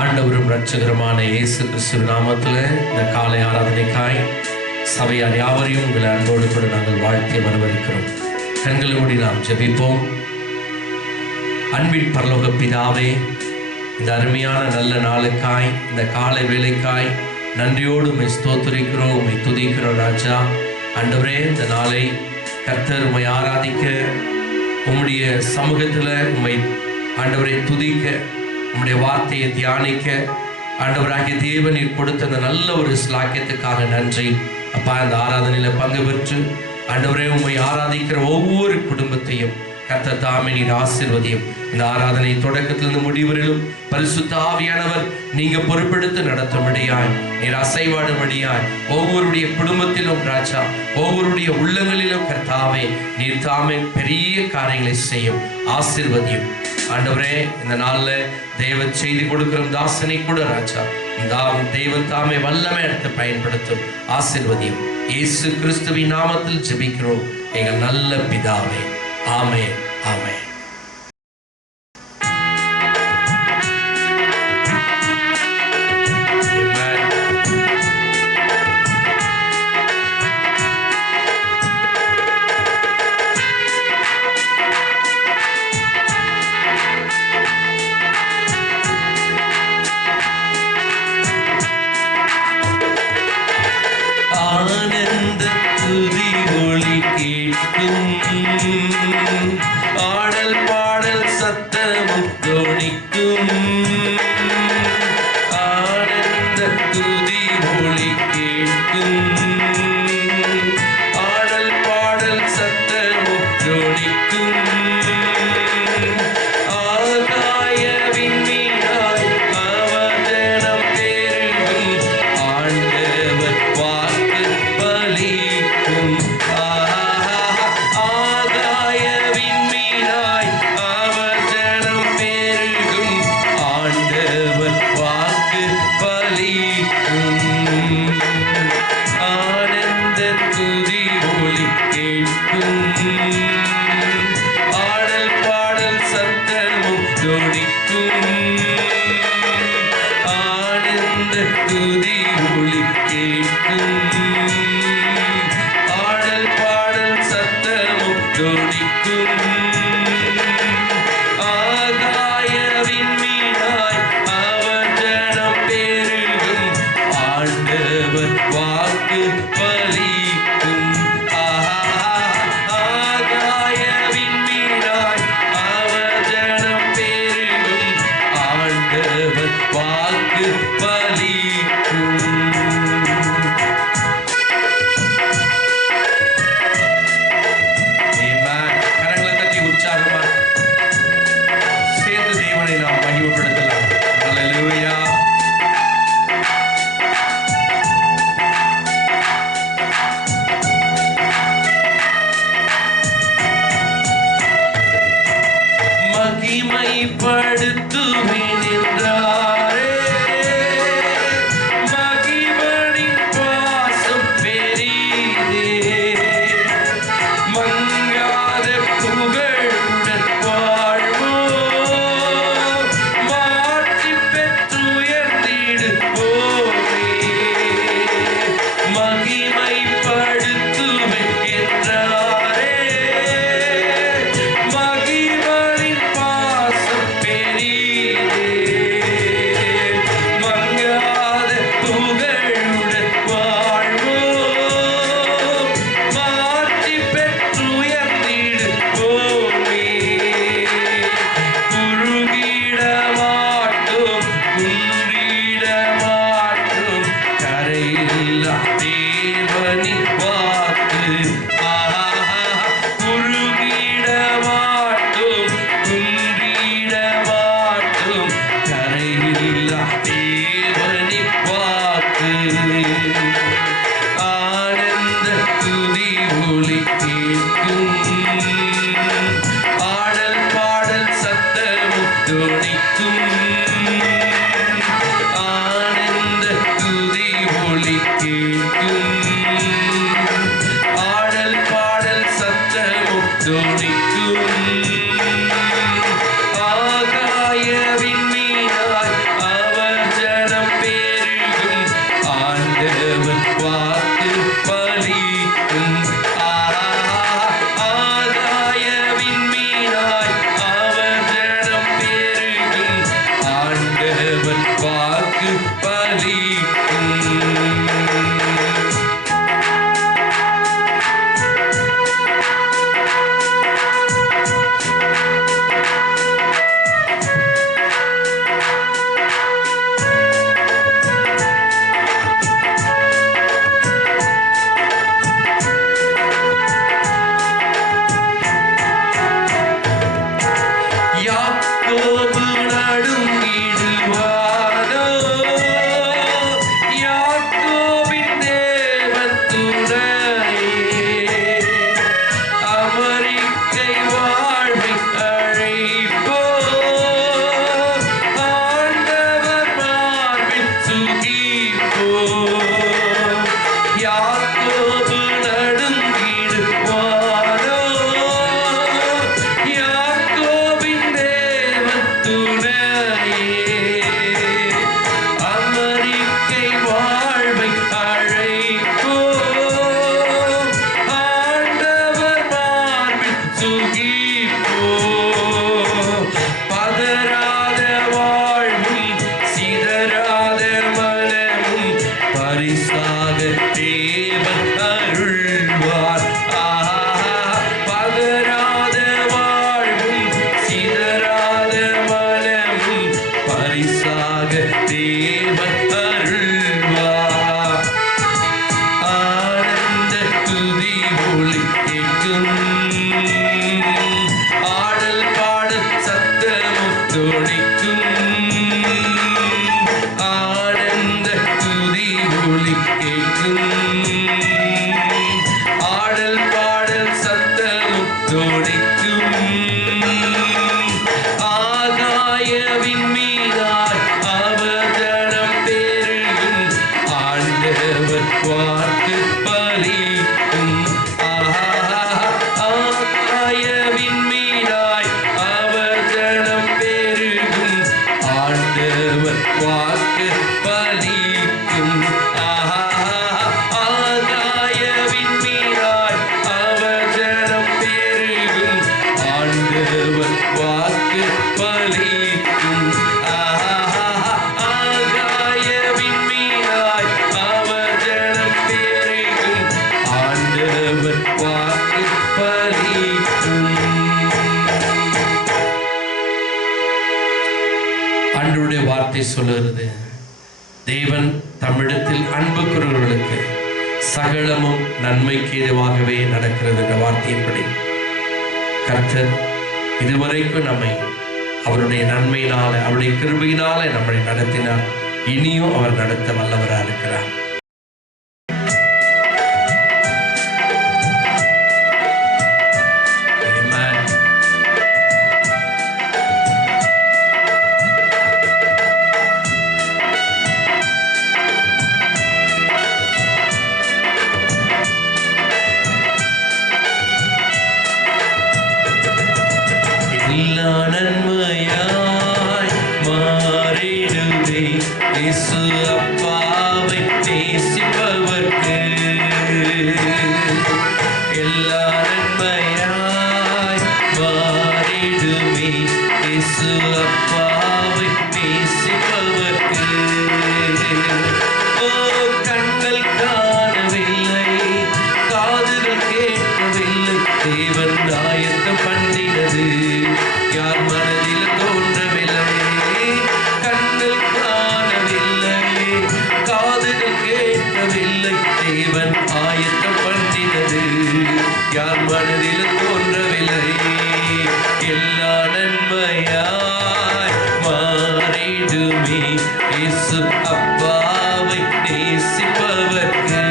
ஆண்டவரும் இரட்சகருமான இயேசு கிறிஸ்து நாமத்தில் இந்த காலை ஆராதனைக்காய் சபையார் யாவரையும் உங்களை அன்போடு கூட நாங்கள் வாழ்த்தி வரவேற்கிறோம். கண்களை மூடி நாம் ஜெபிப்போம். அன்பின் பரலோக பிதாவே, இந்த அருமையான நல்ல நாளுக்காய், இந்த காலை வேளைக்காய் நன்றியோடு உம்மை ஸ்தோத்திரிக்கிறோம், உம்மை துதிக்கிறோம் ராஜா. ஆண்டவரே, இந்த நாளை கர்த்தர் உம்மை ஆராதிக்க, உம்முடைய சமூகத்தில் உம்மை ஆண்டவரை துதிக்க, உம்முடைய வார்த்தையை தியானிக்க ஆண்டவராகிய தேவன் கொடுத்த அந்த நல்ல ஒரு ஸ்லாக்கியத்துக்காக நன்றி அப்பா. இந்த ஆராதனையில் பங்கு பெற்று ஆண்டவரே உம்மை ஆராதிக்கிற ஒவ்வொரு குடும்பத்தையும் கர்த்தர் தாமே நீர் ஆசீர்வதியும். இந்த ஆராதனை தொடக்கத்திலிருந்து முடிவரிலும் பரிசுத்த ஆவியானவர் நீங்க பொறுப்பெடுத்து நடத்தும்படியாய், நீர் அசைவாடும்படியாய் ஒவ்வொருடைய குடும்பத்திலும் ராஜா, ஒவ்வொருடைய உள்ளங்களிலும் கர்த்தாவே நீர் தாமே பெரிய காரியங்களை செய்யும், ஆசீர்வதியும். ஆண்டவரே, இந்த நாளில் தெய்வ செய்தி கொடுக்கிற தாசனை கூட ராஜா தெய்வம் தாமே வல்லமை எடுத்து பயன்படுத்தும், ஆசீர்வதியும். இயேசு கிறிஸ்துவின் நாமத்தில் ஜெபிக்கிறோம் எங்கள் நல்ல பிதாவே. ஆமென், ஆமென். ஆடல் பாடல் சத்தமும் தோணிக்கும், ஆனந்த துதி ஒளி கேட்கும். ஆடல் பாடல் சத்தமும் தோணிக்கும். ஆகாய விண்மீனாய் அவதனம் பெருகும், ஆண்டவர் வாக்கு பலிக்கும். ஆடல் பாடல் சத்தமும் ஜோடிக்கும், ஆனந்த துதி ஒளி கேட்கும். ஆடல் பாடல் சத்தமும் ஜோடிக்கும். ஆகாய விண்மீனாய் அவர் ஜனம் பெருகும், ஆண்டவர் வாக்கு பலிக்கும். வாக்கு பலிக்கும். கரங்களை தட்டி உற்சாகமா சேர்ந்து தேவனை நாம் மகிமைப்படுத்தலாம். அல்லேலூயா. மகிமைப்படுத்துவேன் என்றாரே, ஆண்டவருடைய வார்த்தை சொல்லுகிறது, தேவன் தம்மிடத்தில் அன்பு கூறுகிறவர்களுக்கு சகலமும் நன்மைக்கு ஏதுவாகவே நடக்கிறது என்ற வார்த்தையின்படி கர்த்தர் இதுவரைக்கும் நம்மை அவருடைய நன்மையினால, அவருடைய கிருபையினால நம்மை நடத்தினார். இனியும் அவர் நடத்த வல்லவராக இருக்கிறார். நன்மையாய் மாறிடுவே இயேசு அப்பாவை நேசிப்பவர்க்கு. எல்லா நன்மையாய் மாறிடுவே இயேசு அப்பாவை நேசிப்பவர்க்கு. ஓ கண்கள் காணவில்லை, காதுகள் கேட்கவில்லை, தேவன் ஆயத்தம் பண்ணினது யார் மனதில் தோன்றவில்லை. கண்கள் காணவில்லை, காதுகள் கேட்கவில்லை, தேவன் ஆயத்தம் பண்ணினது யார் மனதில் தோன்றவில்லை. எல்லா நன்மையாய் மாறிடுமே இயேசு அப்பாவை நேசிப்பவர்க்கு.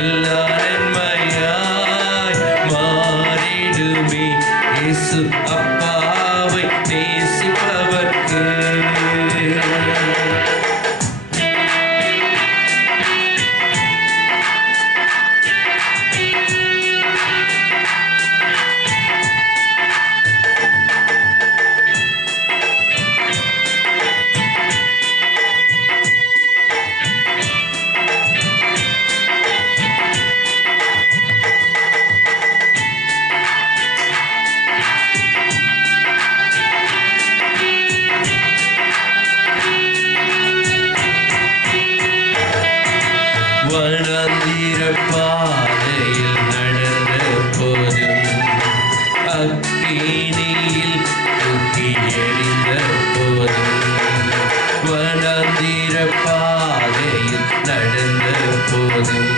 எல்லா நன்மையாய் மாறிடுமே இயேசு அப்பாவை நேசிப்பவர்க்கு. வனாந்திர பாதையில் நடந்த போதும், அக்கினியில் தூக்கி எறிந்த போதும், வனாந்திர பாதையில் நடந்த போதும்,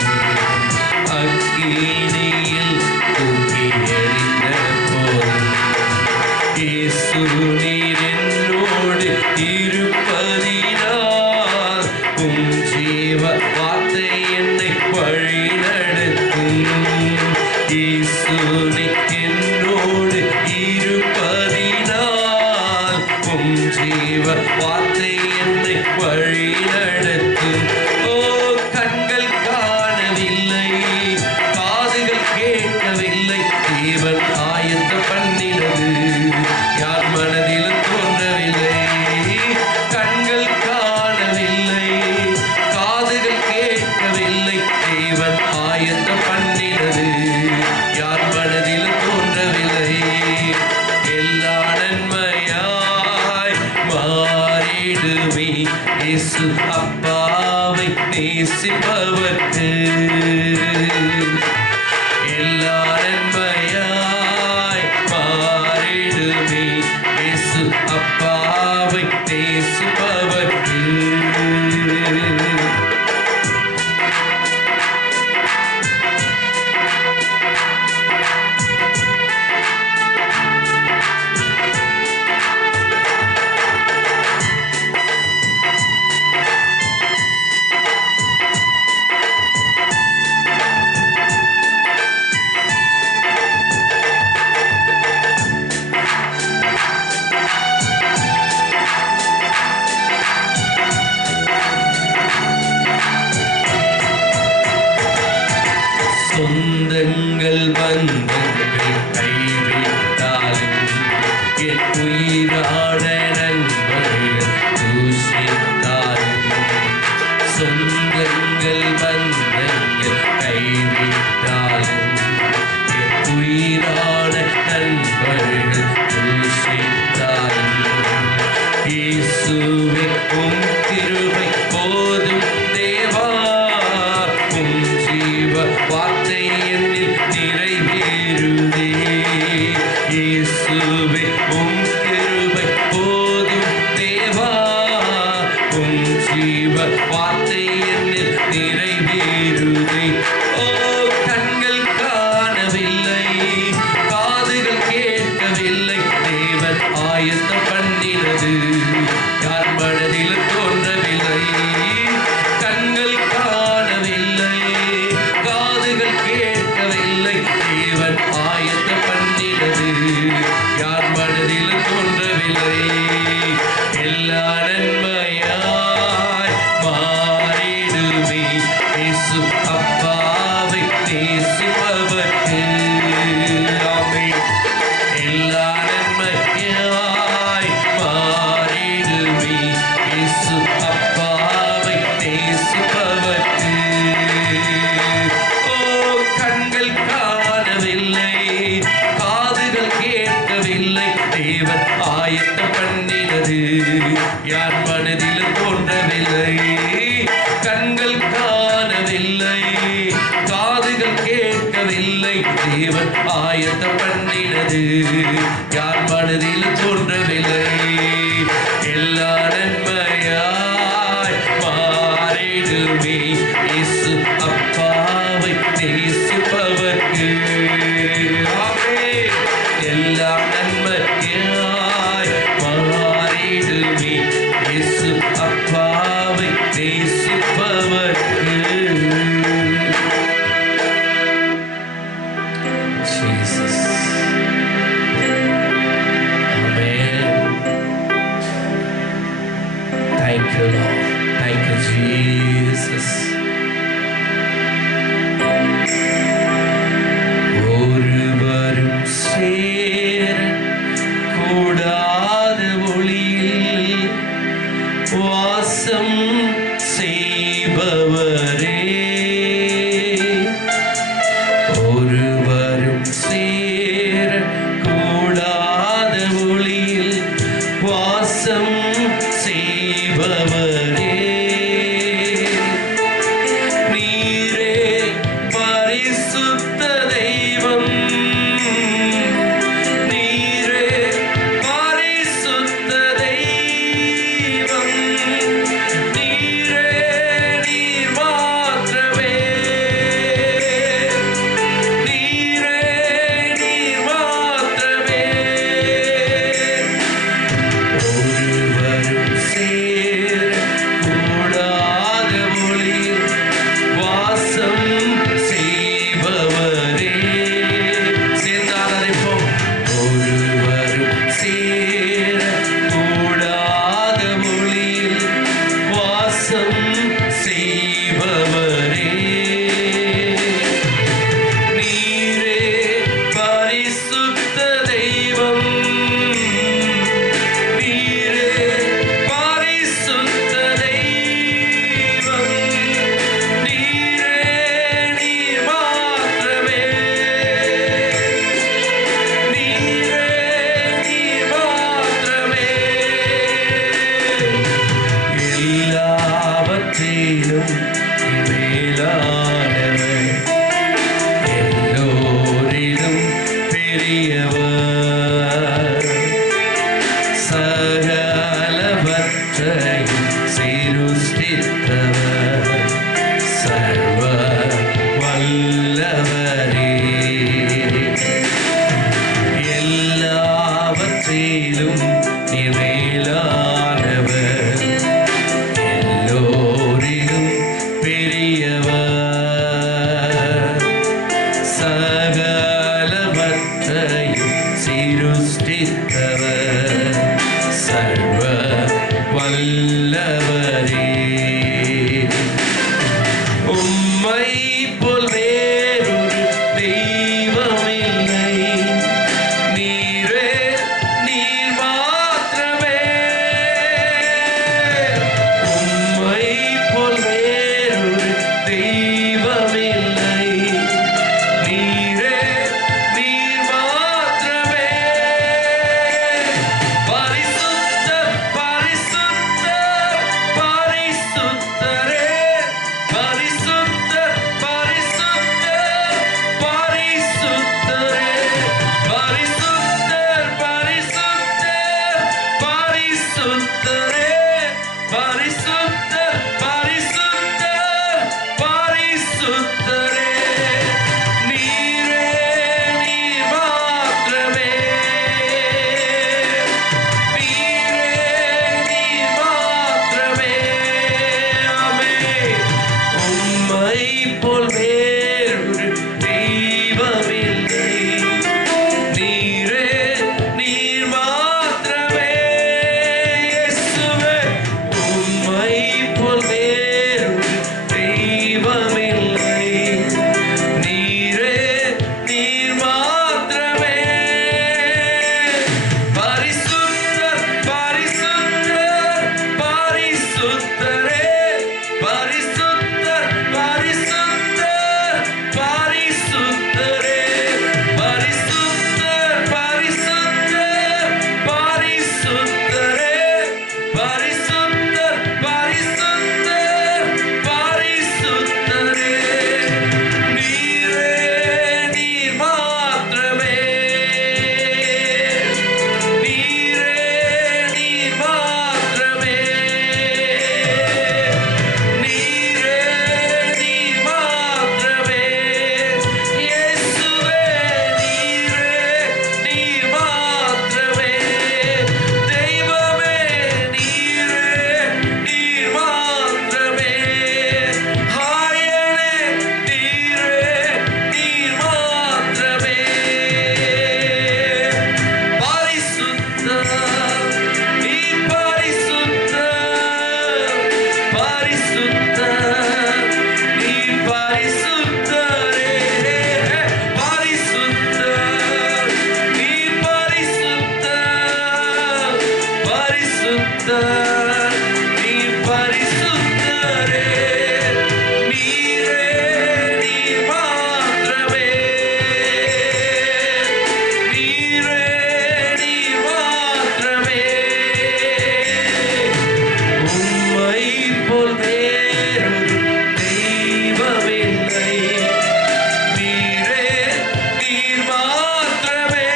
அக்கினியில் தூக்கி எறிந்த போதும், இயேசு நீர் என்னோடு இருப்பதினால் உம் ஜீவ வார்த்தை என்னை வழி நடத்தும். இயேசு நீர் என்னோடு இருப்பதினால் உம் ஜீவ வார்த்தை வழி நடத்தும். ஓ, கண்கள் காணவில்லை, காதுகள் கேட்கவில்லை, தேவன் ஆயத்தம் பண்ணினது யார் மனதிலும் தோன்றவில்லை. கண்கள் காணவில்லை, காதுகள் கேட்கவில்லை, தேவன் ஆயத்தம் பண்ணினது யார் மனதிலும் தோன்றவில்லை. எல்லா நன்மையாய் மாறிடுமே இயேசு அப்பாவை நேசிப்பவர்க்கு. எல்லா நன்மையாய் மாறிடுமே இயேசு அப்பாவை நேசிப்பவர்க்கு. சொந்தங்கள் பந்தங்கள் கைவிட்டாலும் என் உயிரான நண்பர்கள் தூஷித்தாலும். சொந்தங்கள் பந்தங்கள் கைவிட்டாலும் என் உயிரான நண்பர்கள் தூஷித்தாலும். இயேசுவே உம் கிருபை போதும் தேவா, உம் ஜீவ வார்த்தை என்னில் நிறைவேறுதே. இயேசுவே உம் கிருபை போதும் தேவா, உம் ஜீவ வார்த்தை என்னில் நிறைவேறுதே. ஓ, கண்கள் காணவில்லை, காதுகள் கேட்கவில்லை, தேவன் ஆயத்தம் பண்ணினது யார் மனதிலும் தோன்றவில்லை. கண்கள் காணவில்லை, காதுகள் கேட்கவில்லை, தேவன் ஆயத்தம் பண்ணினது யார் மனதிலும் தோன்றவில்லை. எல்லா நன்மையாய் மாறிடுமே இயேசு அப்பாவை நேசிப்பவர்க்கு. ஆமென். எல்லா நன்மையாய் மாறிடுமே இயேசு அப்பாவை நேசிப்பவர்க்கு. ஓ, கண்கள் காணவில்லை, காதுகள் கேட்கவில்லை, தேவன் ஆயத்தம் பண்ணினது யார் மனதிலும் தோன்றவில்லை. கண்கள் காணவில்லை, காதுகள் கேட்கவில்லை, தேவன் ஆயத்தம் பண்ணினது யார் மனதிலும் தோன்றவில்லை. எல்லா நன்மையாய் மாறிடுமே இயேசு அப்பாவை நேசிப்பவர்க்கு. ஆமென். எல்லா நன்மையாய் மாறிடுமே இயேசு அப்பாவை நேசிப்பவர்க்கு. Jesus. Amen. Thank you, Lord. Thank you, Jesus. ஒருவரும் சேர கூடாத ஒளியில் வாசம் செய்பவரே, ஒருவரும் சேர கூடாத ஒளியில் வாசம் செய்பவரே. நீரே பரிசுத்த தெய்வம், நீரே பரிசுத்த தெய்வம், நீரே நீர் மாத்திரமே, நீரே நீர் மாத்திரமே. ஒருவரும் சேர சிருஷ்டித்தவர் சர்வ வல்லவரே. எல்லாவற்றிலும் நீர் மேலானவர், எல்லோரிலும் பெரியவர், சகலவற்றையும் சிருஷ்டித்தவர் சர்வ வல்லவரே. உம்மை போல் வேறொரு தெய்வமில்லை, நீரே நீர் மாத்திரமே. உம்மை போல் வேறொரு தெய்வமில்லை, நீரே நீர் மாத்திரமே. பரிசுத்தர் பரிசுத்தர் பரிசுத்தரே, பரிசுத்தர் பரிசுத்தர் பரிசுத்தரே, பரிசுத்தர் பரிசுத்தர் பரிசுத்தரே, பரிசுத்தர் பரிசுத்தர் பரிசுத்தரே. நீரே நீர் மாத்திரமே, நீரே நீர் மாத்திரமே. ஆமென். உம்மை போல் வேறொரு தெய்வமில்லை, நீரே நீர் மாத்திரமே. இயேசுவே, உம்மை போல் வேறொரு தெய்வமில்லை, நீரே நீர் மாத்திரமே. பரிசுத்தர் பரிசுத்தர் பரிசுத்தரே, பரிசுத்தர் பரிசுத்தர் பரிசுத்தரே, பரிசுத்தர் பரிசுத்தர் பரிசுத்தரே, பரிசுத்தர் பரிசுத்தர் பரிசுத்தரே. நீரே நீர் மாத்திரமே, நீரே நீர் மாத்திரமே, நீரே நீர் மாத்திரமே. இயேசுவே, நீரே நீர் மாத்திரமே. தெய்வமே, நீரே நீர் மாத்திரமே. ஆயனே, நீரே நீர் மாத்திரமே. பரிசுத்தர், நீர் பரிசுத்தர், பரிசுத்தர், நீர் பரிசுத்தரே. பரிசுத்தர், நீர் பரிசுத்தர், பரிசுத்தர், நீர் பரிசுத்தரே. நீரே நீர் மாத்திரமே, நீரே நீர் மாத்திரமே. உம்மை போல் வேறொரு தெய்வமில்லை, நீரே நீர் மாத்திரமே.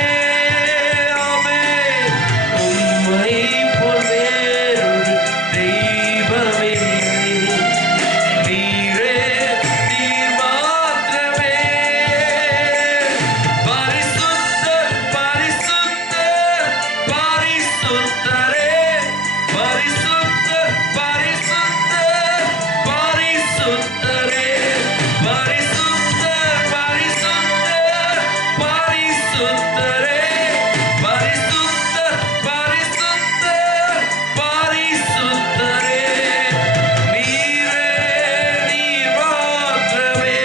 ஆமென். உம்மை போல் வேறொரு தெய்வமில்லை, நீரே நீர் மாத்திரமே. பரிசுத்தர் பரிசுத்தர் பரிசுத்தரே, பரிசுத்தர் பரிசுத்தர் பரிசுத்தரே, பரிசுத்தர் பரிசுத்தர் பரிசுத்தரே, பரிசுத்தர் பரிசுத்தர் பரிசுத்தரே. நீரே நீர் மாத்திரமே,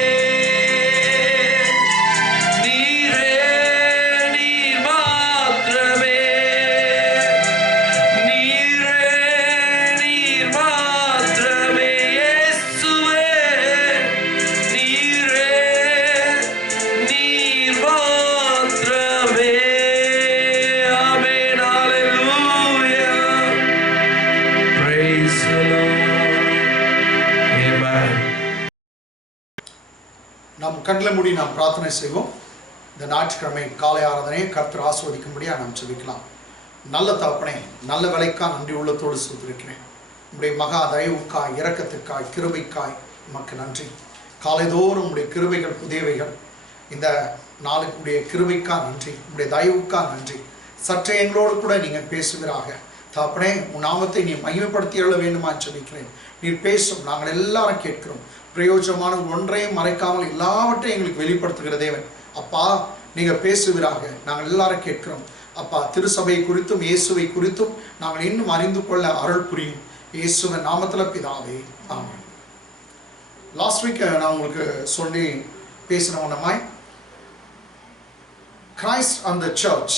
நீரே நீர் மாத்திரமே, நீரே நீர் மாத்திரமே. இயேசுவே, நீரே நீர் மாத்திரமே. ஆமென். ஹalleluya. Praise the Lord. Amen. நாம் கண்களை மூடி நாம் பிரார்த்தனை செய்வோம். இந்த ஞாயிற்றுக்கிழமை காலை ஆராதனையை கர்த்தர் ஆசீர்வதிக்கும்படியாக நாம் ஜெபிக்கலாம். நல்ல தகப்பனே, நல்ல வேலைக்காய் நன்றி உள்ளத்தோடு சொல்லியிருக்கிறேன். உங்களுடைய மகா தயவுக்காய், இரக்கத்துக்காய், கிருபைக்காய் உமக்கு நன்றி. காலைதோறும் உங்களுடைய கிருபைகள் புதியவைகள். இந்த நாளுக்குடைய கிருபைக்காய் நன்றி, உங்களுடைய தயவுக்காய் நன்றி. சற்றே எங்களோடு கூட நீங்கள் பேசுவீராக தகப்பனே. உன் நாமத்தை நீ மகிமைப்படுத்தி எழ வேண்டுமா சொல்லிக்கிறேன். நீர் பேசும், நாங்கள் எல்லாரும் கேட்கிறோம். பிரயோஜனமான ஒன்றையும் மறைக்காமல் எல்லாவற்றையும் எங்களுக்கு வெளிப்படுத்துகிற தேவன் அப்பா, நீங்கள் பேசுவீராக நாங்கள் எல்லாரும் கேட்கிறோம். அப்பா, திருசபை குறித்தும் இயேசுவை குறித்தும் நாங்கள் இன்னும் அறிந்து கொள்ள அருள் புரியும். இயேசுவின் நாமத்தில் பிதாவே, ஆமென். லாஸ்ட் வீக் நான் உங்களுக்கு சொல்லி பேசின ஒன்றமாய் கிரைஸ்ட் அண்ட் த சர்ச்,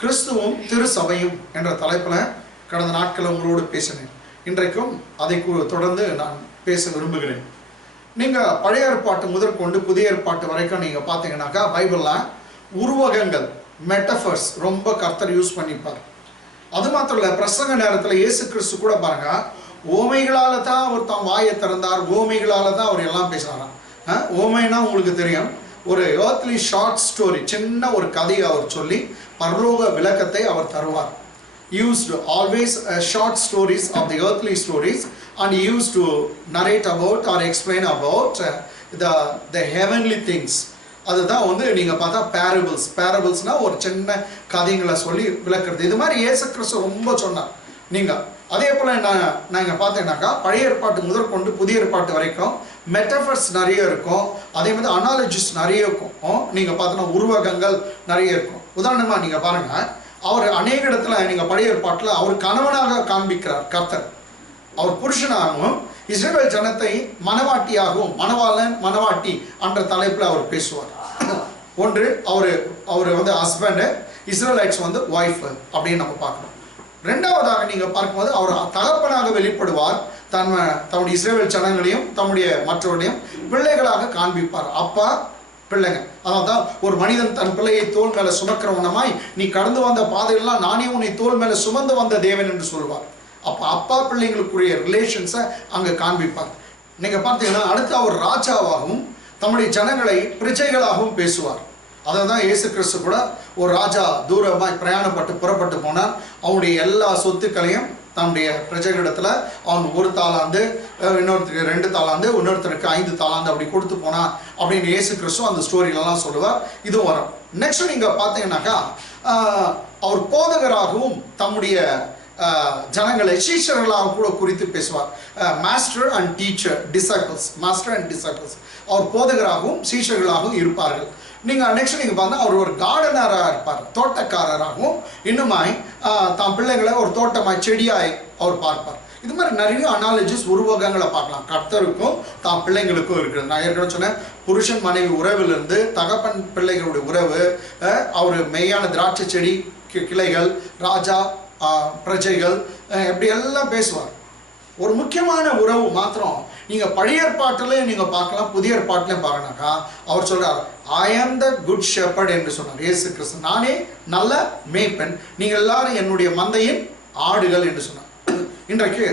கிறிஸ்துவும் திருசபையும் என்ற தலைப்பில் கடந்த நாட்களில் உங்களோடு பேசினேன். இன்றைக்கும் அதை தொடர்ந்து நான் பேச விரும்புகிறேன். நீங்கள் பழைய ஏற்பாட்டு முதற்கொண்டு புதிய ஏற்பாட்டு வரைக்கும் நீங்கள் பார்த்தீங்கன்னாக்கா பைபிளில் உருவகங்கள், மெட்டஃபர்ஸ் ரொம்ப கர்த்தர் யூஸ் பண்ணிப்பார். அது மாத்திரம் இல்லை, பிரசங்க நேரத்தில் இயேசு கிறிஸ்து கூட பாருங்க, ஓமைகளால் தான் அவர் தான் வாயை திறந்தார், ஓமைகளால் தான் அவர் எல்லாம் பேசினாராம். ஓமைனா உங்களுக்கு தெரியும், ஒரு earthly ஷார்ட் ஸ்டோரி, சின்ன ஒரு கதையை அவர் சொல்லி பரலோக விளக்கத்தை அவர் தருவார். Used always short stories of the earthly stories and used to narrate about or explain about the heavenly things. அதுதான் வந்து நீங்கள் பார்த்தா பேரபிள்ஸ்னால் ஒரு சின்ன கதைங்களை சொல்லி விளக்குறது. இது மாதிரி இயேசு கிறிஸ்து ரொம்ப சொன்னார். நீங்கள் அதே போல் நாங்கள் பார்த்தீங்கன்னாக்கா பழைய ஏற்பாட்டு முதற்கொண்டு புதிய ஏற்பாட்டு வரைக்கும் மெட்டஃபர்ஸ் நிறைய இருக்கும். அதே மாதிரி அனாலஜிஸ் நிறைய இருக்கும். நீங்கள் பார்த்தோன்னா உருவகங்கள் நிறைய இருக்கும். உதாரணமாக நீங்கள் பாருங்கள், அவர் அநேக இடத்துல நீங்கள் பழைய ஏற்பாட்டில் அவர் கணவனாக காண்பிக்கிறார் கர்த்தர். அவர் புருஷனாகவும் இஸ்ரவேல் ஜனத்தை மனவாட்டியாகவும், மணவாளன் மனவாட்டி என்ற தலைப்பில் அவர் பேசுவார். ஒன்று அவர் வந்து ஹஸ்பண்டு, இஸ்ரேலைட்ஸ் வந்து ஒய்ஃபு அப்படின்னு நம்ம பார்க்கணும். ரெண்டாவதாக நீங்கள் பார்க்கும்போது அவர் தகப்பனாக வெளிப்படுவார். தன்னுடைய இஸ்ரவேல் ஜனங்களையும் தம்முடைய மற்றவர்களையும் பிள்ளைகளாக காண்பிப்பார். அப்பா பிள்ளைங்க, அதான் ஒரு மனிதன் தன் பிள்ளையை தோல் மேலே சுமக்கிறவனமாய் நீ கடந்து வந்த பாதையெல்லாம் நானே உன்னை தோல் மேலே சுமந்து வந்த தேவன் என்று சொல்வார். அப்போ அப்பா பிள்ளைங்களுக்குரிய ரிலேஷன்ஸை அங்கே காண்பிப்பார். நீங்கள் பார்த்தீங்கன்னா அடுத்து அவர் ராஜாவாகவும் தம்முடைய ஜனங்களை பிரஜைகளாகவும் பேசுவார். அதை தான் இயேசு கிறிஸ்து கூட ஒரு ராஜா தூரமாய் பிரயாணப்பட்டு புறப்பட்டு போனார். அவனுடைய எல்லா சொத்துக்களையும் தன்னுடைய பிரஜைகளிடத்தில் அவன் 1 தாலாந்து, இன்னொருத்தருக்கு 2 தாலாந்து, இன்னொருத்தருக்கு 5 தாலாந்து அப்படி கொடுத்து போனான் அப்படின்னு இயேசு கிறிஸ்து அந்த ஸ்டோரியிலலாம் சொல்லுவார். இது வரும். நெக்ஸ்ட் நீங்கள் பார்த்தீங்கன்னாக்கா அவர் போதகராகவும் தம்முடைய ஜனங்களை சீஷர்களாக கூட குறித்து பேசுவார். Master and teacher, disciples, master and disciples. அவர் போதகராகவும் சீஷர்களாகவும் இருப்பார்கள். நீங்கள் நெக்ஸ்ட் நீங்கள் பார்த்தா அவர் ஒரு கார்டனராக இருப்பார், தோட்டக்காரராகவும் இன்னுமாய் தாம் பிள்ளைங்களை ஒரு தோட்டமாய் செடியாய் அவர் பார்ப்பார். இது மாதிரி நிறைய அனாலஜிஸ் உருவகங்களை பார்க்கலாம். கர்த்தருக்கும் தாம் பிள்ளைங்களுக்கும் இருக்குது. நான் ஏற்கனவே சொன்னேன், புருஷன் மனைவி உறவிலிருந்து தகப்பன் பிள்ளைகளுடைய உறவு, அவர் மெய்யான திராட்சை செடி கிளைகள், ராஜா பிரஜைகள், இப்படி எல்லாம் பேசுவார். ஒரு முக்கியமான உறவு மாத்திரம் நீங்கள் பழைய ஏற்பாட்டிலையும் நீங்கள் பார்க்கலாம், புதிய ஏற்பாட்டிலையும் பார்க்கணாக்கா அவர் சொல்கிறார், ஐ ஆம் த குட் ஷெப்பர்ட் என்று சொன்னார் இயேசு கிறிஸ்து. நானே நல்ல மேய்ப்பன், நீங்கள் எல்லாரும் என்னுடைய மந்தையின் ஆடுகள் என்று சொன்னார். இன்றைக்கு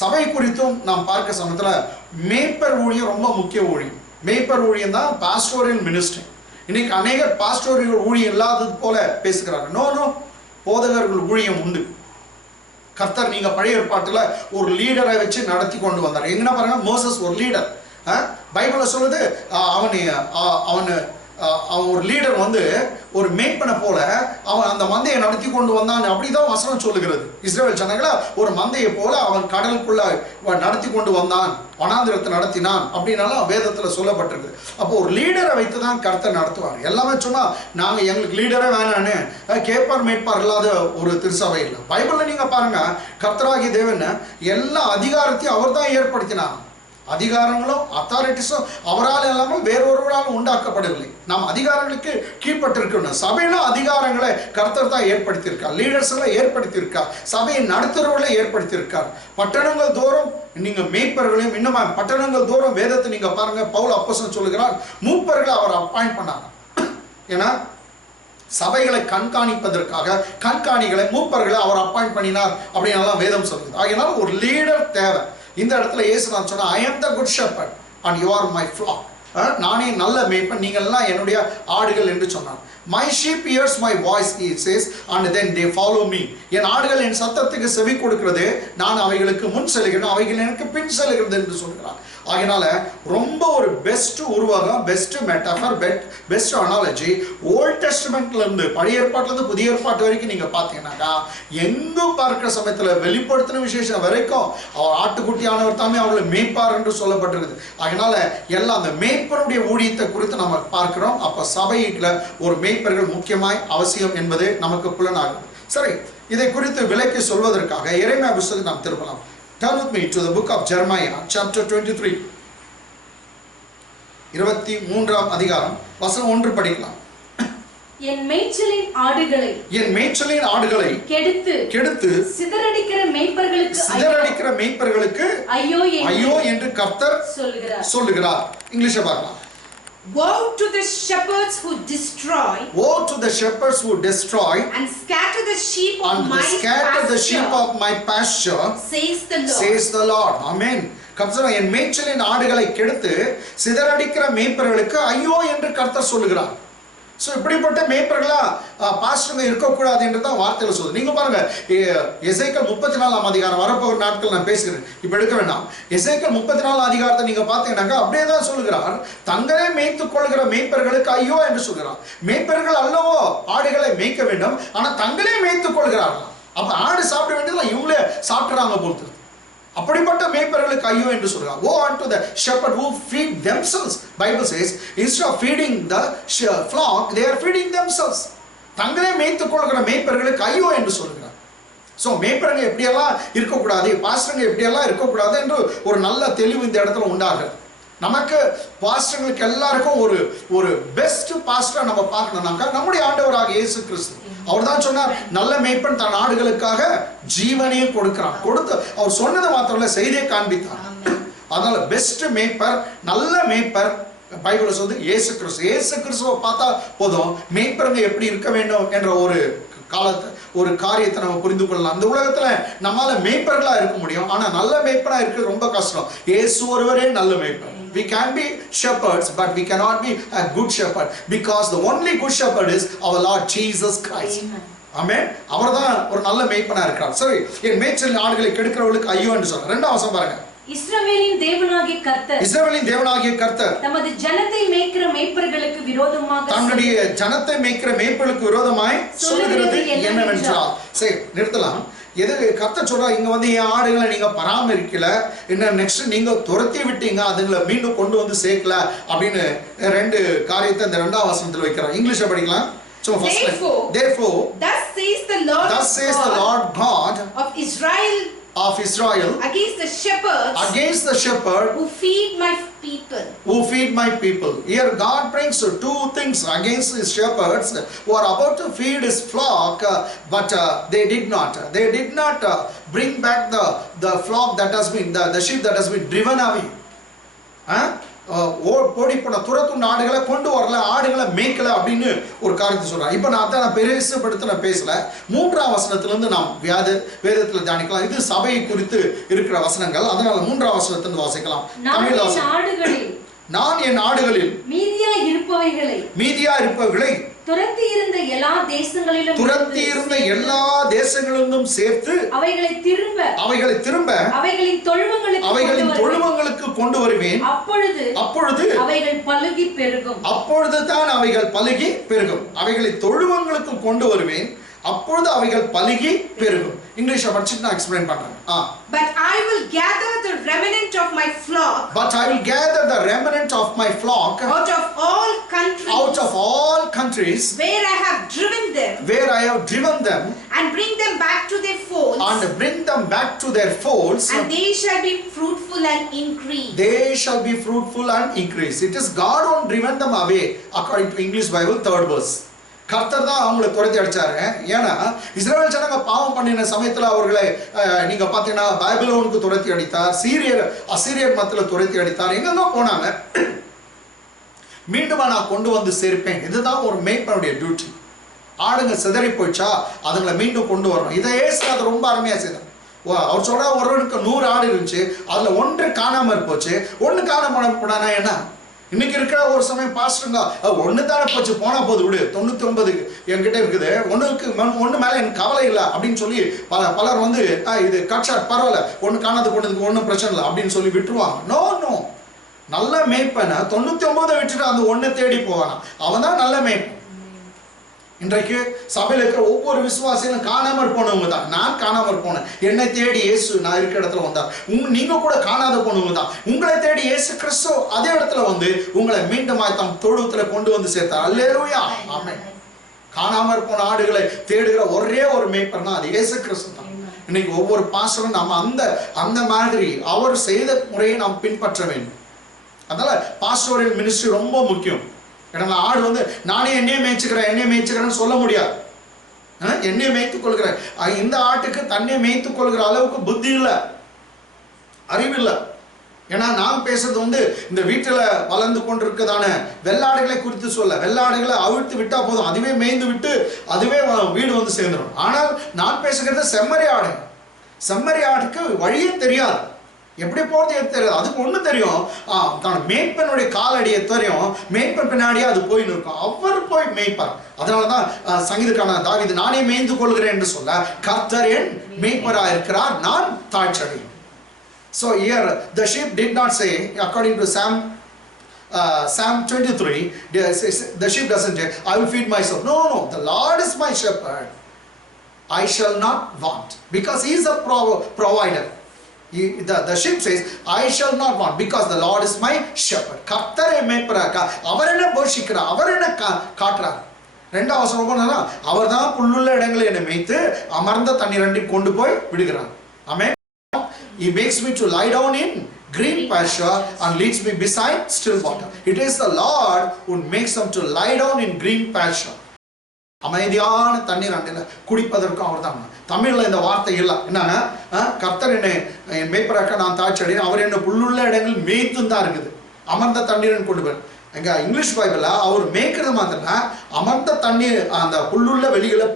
சபை குறித்தும் நாம் பார்க்க சமயத்தில் மேய்ப்பர் ஊழியம் ரொம்ப முக்கிய ஊழியம். மேய்ப்பர் ஊழியம் தான் பாஸ்டோரியல் மினிஸ்ட்ரி. இன்னைக்கு அநேகர் பாஸ்டோரியல் ஊழியம் இல்லாதது போல பேசுகிறாங்க. நோ, போதகர்கள் ஊழியம் உண்டு. கர்த்தர் நீங்கள் பழைய ஏற்பாட்டில் ஒரு லீடரை வச்சு நடத்தி கொண்டு வந்தார். எங்கன்னா பாருங்க, மோசஸ் ஒரு லீடர். பைபிளில் சொல்லுது, அவன் ஒரு லீடர் வந்து ஒரு மேய்ப்பனை போல அவன் அந்த மந்தையை நடத்தி கொண்டு வந்தான். அப்படிதான் வசனம் சொல்லுகிறது. இஸ்ரவேல் ஜனங்களை ஒரு மந்தையை போல அவன் கடலுக்குள்ள நடத்தி கொண்டு வந்தான், வனாந்திரத்தை நடத்தினான் அப்படின்னாலும் வேதத்தில் சொல்லப்பட்டிருக்கு. அப்போ ஒரு லீடரை வைத்து தான் கர்த்தர் நடத்துவார். எல்லாமே சொன்னால் நாங்கள் எங்களுக்கு லீடரே வேணான்னு கேட்பார் மேய்ப்பார் இல்லாத ஒரு திருசபை இல்லை. பைபிளில் நீங்கள் பாருங்கள், கர்த்தராகிய தேவன் எல்லா அதிகாரத்தையும் அவர் தான் ஏற்படுத்தினார். அதிகாரங்களும் அத்தாரிட்டிஸும் அவரால் இல்லாமல் வேறொருவரால் உண்டாக்கப்படவில்லை. நாம் அதிகாரங்களுக்கு கீழ்பட்டிருக்கணும். சபையிலும் அதிகாரங்களை கர்த்தர் தான் ஏற்படுத்தியிருக்கார். லீடர்ஸ் எல்லாம் ஏற்படுத்தியிருக்கார். சபையை நடத்துறவர்களை ஏற்படுத்தியிருக்கார். பட்டணங்கள் தோறும் நீங்கள் மேய்ப்பர்களையும் இன்னும் பட்டணங்கள் தோறும் வேதத்தை நீங்கள் பாருங்கள், பவுல் அப்போஸ்தலன் சொல்லுகிறார், மூப்பர்களை அவர் அப்பாயிண்ட் பண்ணாங்க. ஏன்னா சபைகளை கண்காணிப்பதற்காக கண்காணிகளை மூப்பர்களை அவர் அப்பாயிண்ட் பண்ணினார் அப்படின்னு வேதம் சொல்லுது. ஆகையினால ஒரு லீடர் தேவை. இந்த இடத்துல இயேசு நான் சொன்ன, I am the good shepherd and you are my flock. நானே நல்ல மேய்ப்பன், நீங்கள் எல்லாம் என்னுடைய ஆடுகள் என்று சொன்னார். My sheep hears my voice, he says, and then they follow me. என் ஆடுகள் என் சத்தத்துக்கு செவி கொடுக்கிறது, நான் அவைகளுக்கு முன் செல்கிறேன், அவைகள் எனக்கு பின் செல்கிறது என்று சொல்கிறார். ஆகையினால ரொம்ப ஒரு பெஸ்ட் உருவகம், best metaphor, best analogy old டெஸ்டமெண்ட்ல இருந்து, பழைய ஏற்பாட்டுல இருந்து புதிய ஏற்பாட்டு வரைக்கும் நீங்க பாத்தீங்கன்னாக்கா எங்கும் பார்க்கிற சமயத்துல வெளிப்படுத்தின விசேஷம் வரைக்கும் அவர் ஆட்டுக்குட்டியானவர் தாமே அவர்களை மேய்ப்பார் என்று சொல்லப்பட்டிருக்குது. அதனால எல்லாம் அந்த மேய்ப்பருடைய ஊழியத்தை குறித்து நம்ம பார்க்கிறோம். அப்ப சபையில ஒரு மேய்ப்பர்கள் முக்கியமாய் அவசியம் என்பது நமக்கு புலனாகும். சரி, இதை குறித்து விளக்கி சொல்வதற்காக எரேமியா புத்தகத்தை நாம் திருப்பலாம். Turn with me to the book of Jeremiah, chapter 23. 23ஆம் அதிகாரம் வசனம் 1 படிக்கலாம். என் மேய்ச்சலின் ஆடுகளை கெடுத்து சிதறடிக்கிற மேய்ப்பர்களுக்கு ஐயோ என்று கர்த்தர் சொல்லுகிறார். இங்கிலீஷை பார்க்கலாம். Woe to the shepherds who destroy, and scatter the sheep of my pasture, says the Lord. Amen. கர்த்தர் என் மேய்ச்சலின் ஆடுகளை கெடுத்து சிதறடிக்கிற மேய்ப்பர்களுக்கு ஐயோ என்று கர்த்தர் சொல்லுகிறார். ஸோ இப்படிப்பட்ட மேய்ப்பர்களா பாஸ்டருங்க இருக்கக்கூடாது என்று தான் வார்த்தையில் சொல்லுது. நீங்க பாருங்க, எசேக்கியேல் 34ஆம் அதிகாரம் வரப்போகிற நாட்கள் நான் பேசுகிறேன், இப்போ எடுக்க வேண்டாம். எசேக்கியேல் 34ஆம் அதிகாரத்தை நீங்க பார்த்தீங்கன்னாக்கா அப்படியே தான் சொல்லுகிறார், தங்களே மேய்த்துக் கொள்கிற மேய்ப்பர்களுக்கு ஐயோ என்று சொல்கிறார். மேய்ப்பர்கள் அல்லவோ ஆடுகளை மேய்க்க வேண்டும், ஆனா தங்களே மேய்த்துக் கொள்கிறார்கள். அப்ப ஆடு சாப்பிட வேண்டியதுலாம் இவங்களே சாப்பிட்றாங்க போல். அப்படிப்பட்ட மேய்ப்பர்களுக்கு ஐயோ என்று சொல்றார். Woe unto the shepherd who feed themselves. Bible says instead of feeding the flock they are feeding themselves. தங்களே மேய்த்துக் கொள்கிற மேய்ப்பர்களுக்கு ஐயோ என்று சொல்கிறார். ஸோ மேய்ப்பருங்க எப்படியெல்லாம் இருக்கக்கூடாது, பாஸ்டருங்க எப்படியெல்லாம் இருக்கக்கூடாது என்று ஒரு நல்ல தெளிவு இந்த இடத்துல உண்டாகுது. நமக்கு பாஸ்டர்களுக்கு எல்லாருக்கும் ஒரு பெஸ்ட் பாஸ்டரை நம்ம பார்க்கணும்னாக்கா நம்முடைய ஆண்டவராக இயேசு கிறிஸ்து. அவர் தான் சொன்னார், நல்ல மேய்ப்பன் தன் ஆடுகளுக்காக ஜீவனையே கொடுக்கிறான். கொடுத்து அவர் சொன்னது மாத்திரமல்ல, செய்தியை காண்பித்தார். அதனால பெஸ்ட் மேய்ப்பர், நல்ல மேய்ப்பர் பைபிள் சொல்லுது இயேசு கிறிஸ்து. இயேசு கிறிஸ்துவை பார்த்தா போதும் மேய்ப்பருங்க எப்படி இருக்க வேண்டும் என்ற ஒரு காரியத்தை நம்ம புரிந்து கொள்ளலாம். அந்த உலகத்துல நம்மால மேய்ப்பர்களா இருக்க முடியும், ஆனா நல்ல மேய்ப்பரா இருக்கிறது ரொம்ப கஷ்டம். இயேசு ஒருவரே நல்ல மேய்ப்பர். We can be shepherds, but we cannot be a good shepherd, because the only good shepherd is our Lord Jesus Christ. Amen. அவர்தான் ஒரு நல்ல மேய்ப்பனா இருக்கிறார். சரி, என் மேய்ச்சல் ஆடுகளை கெடுக்கிறவர்களுக்கு ஐயோ என்று சொல்றார். இரண்டாவது வசனம் பாருங்க. இஸ்ரவேலின் தேவனாகிய கர்த்தர் தமது ஜனத்தை மேய்க்கிற மேய்ப்பர்களுக்கு விரோதமாக, தன்னுடைய ஜனத்தை மேய்க்கிற மேய்ப்பர்களுக்கு விரோதமாய் சொல்லுகிறது என்னவென்றால், சரி நிறுத்தலாம். எது கர்த்தர் சொல்றா, இங்க வந்து என் ஆடுகளை நீங்க பராமரிக்கல, என்ன நெக்ஸ்ட் நீங்க துரத்தி விட்டீங்க, அதுங்களை மீண்டும் கொண்டு வந்து சேர்க்கல அப்படின்னு ரெண்டு காரியத்தை இந்த இரண்டாம் வசனத்தில் வைக்கிறார். இங்கிலீஷ்ல படிக்கலாம். Therefore, thus says the Lord God of Israel against the shepherd who feed my people. Here God brings two things against his shepherds who are about to feed his flock, but they did not bring back the flock that has been the sheep that has been driven away. ஓடி போன துரத்துண்ட ஆடுகளை கொண்டு வரல, ஆடுகளை மேய்க்கல அப்படின்னு ஒரு காரியத்தை சொல்றாங்க. இப்போ நான் அதான் பெருசுபடுத்த நான் பேசல. 3ஆம் வசனத்திலிருந்து நாம் வேதத்தில் தியானிக்கலாம். இது சபையை குறித்து இருக்கிற வசனங்கள். அதனால 3ஆம் வசனத்திலிருந்து வாசிக்கலாம். நான் என் ஆடுகளில் மீதியா இருப்பவைகளை துரத்தி இருந்த எல்லா தேசங்களிலும் சேர்த்து அவைகளை திரும்ப அவைகளின் தொழுவங்களுக்கு கொண்டு வருவேன். அப்பொழுது அவைகள் பலுகி பெருகும். அப்பொழுதுதான் அவைகள் பலுகி பெருகும். அவைகளை தொழுவங்களுக்கு கொண்டு வருவேன், அப்பொழுது அவைகள் பலுகி பெருகும். இங்கிலீஷ் படிச்சு நான் எக்ஸ்பிளைன் பண்றேன். But I will gather the remnant of my flock out of all countries where I have driven them and bring them back to their folds, and they shall be fruitful and increase. It is God who driven them away, according to English Bible 3rd verse. கர்த்தர் தான் அவங்களை துரத்தி அடிச்சாரு. ஏன்னா இஸ்ரவேல் ஜனங்க பாவம் பண்ணின சமயத்துல அவர்களை நீங்க பாத்தீங்கன்னா பாபிலோனுக்கு துரத்தி அடித்தார், அசீரியர் மத்தியில துரத்தி அடித்தார், எங்கெங்க போனாங்க. மீண்டும் நான் கொண்டு வந்து சேர்ப்பேன். இதுதான் ஒரு மேய்ப்பனுடைய டியூட்டி. ஆடுங்க சிதறி போயிடுச்சா அதுங்களை மீண்டும் கொண்டு வரணும். இதை ஏசுநாதர் ரொம்ப அருமையா செய்தார். அவர் சொல்ற ஒருவனுக்கு 100 ஆடு இருந்துச்சு, அதுல 1 காணாம போச்சு. 1 காணாம போனா என்ன இன்னைக்கு இருக்கிற ஒரு சமயம் பாஸ்டருங்க ஒன்று தானே போச்சு போனா போது விடு 99 என்கிட்ட இருக்குது ஒன்று மேலே எனக்கு கவலை இல்லை அப்படின்னு சொல்லி பலர் வந்து இது கட்சாட் பரவாயில்ல ஒன்று காணாது போனதுக்கு ஒன்றும் பிரச்சனை இல்லை அப்படின்னு சொல்லி விட்டுருவாங்க. நோ நோ, நல்ல மேய்ப்பனை 99 விட்டுட்டு அந்த ஒன்று தேடி போவானா, அவன் தான் நல்ல மேய்ப்பன். இன்றைக்கு சபையில் இருக்கிற ஒவ்வொரு விசுவாசிகளும் காணாமற் போனவங்க தான். நான் காணாமற் போனேன், என்னை தேடி இயேசு நான் இருக்கிற இடத்துல வந்தார். நீங்க கூட காணாத போனவங்க தான். உங்களை தேடி இயேசு கிறிஸ்து அதே இடத்துல வந்து உங்களை மீண்டும் தம் தொழுவத்துல கொண்டு வந்து சேர்த்தார். அல்லேலூயா, ஆமென். காணாமற் போன ஆடுகளை தேடுகிற ஒரே ஒரு மேய்ப்பர் தான், அது இயேசு கிறிஸ்து தான். இன்னைக்கு ஒவ்வொரு பாஸ்டரும் நம்ம அந்த மாதிரி அவர் செய்த முறையை நாம் பின்பற்ற வேண்டும். அதனால பாஸ்டோரியல் மினிஸ்ட்ரி ரொம்ப முக்கியம். ஏன்னா ஆடு வந்து நானே என்னையே மேய்ச்சிக்கிறேன்னு சொல்ல முடியாது. என்னையே மேய்த்துக் கொள்கிறேன். இந்த ஆட்டுக்கு தன்னை மேய்த்துக் கொள்கிற அளவுக்கு புத்தி இல்லை, அறிவு இல்லை. ஏன்னா நான் பேசுறது வந்து இந்த வீட்டில் வளர்ந்து கொண்டிருக்கதான வெள்ளாடுகளை குறித்து சொல்ல. வெள்ளாடுகளை அவிழ்த்து விட்டா போதும், அதுவே மேய்ந்து விட்டு அதுவே வீடு வந்து சேர்ந்துடும். ஆனால் நான் பேசுகிறது செம்மறி ஆடு. செம்மறி ஆடுக்கு வழியே தெரியாது, எப்படி போறது தெரியாது. அதுக்கு ஒண்ணு தெரியும், தான் மேய்ப்பனுடைய காலடியை தெரியும், மேய்ப்பன் பின்னாடியே அது போய் நிற்கும், அவர் போய் மேய்ப்பார். அதனாலதான் சங்கீதக்காரன் தாவீது நானே மேய்ந்து கொள்கிறேன் என்று சொல்ல, கர்த்தர் என் மேய்ப்பராக இருக்கிறார், நான் தாழ்ச்சடையும். So here the sheep did not say, according to Psalm 23, the sheep doesn't say I will feed myself. No, the Lord is my shepherd, I shall not want, because he is a provider. The sheep says I shall not want because the Lord is my shepherd. கர்த்தரை மேய்ப்பராக, அவர் என்ன போஷிக்கிறார், அவர் என்ன காட்டுறார். ரெண்டாவது வசனம் போனா அவர் தான் புல்லுள்ள இடங்களை என்னை மேய்த்து அமர்ந்த தண்ணீரண்டி கொண்டு போய் விடுகிறார். ஆமென். He makes me to lie down in green pasture and leads me beside still water. It is the Lord who makes them to lie down in green pasture. அமைதியான தண்ணீர் அண்டையில குடிப்பதற்கும் அவர் தான். தமிழ்ல இந்த வார்த்தை இல்லை. என்னன்னா கர்த்தர் என்னை என் மேய்ப்பராக நான் தாழ்ச்சடைகிறேன், அவர் என்ன புல்லுள்ள இடங்கள் மேய்த்துன்னு தான் இருக்குது, அமர்ந்த தண்ணீர் கொண்டு போய். எங்க இங்கிலீஷ் பைபிள்ல அவர் மேய்க்கிறது மாத்திரம் அமர்ந்த தண்ணீர் அந்த புல்லுள்ள வெளிகளை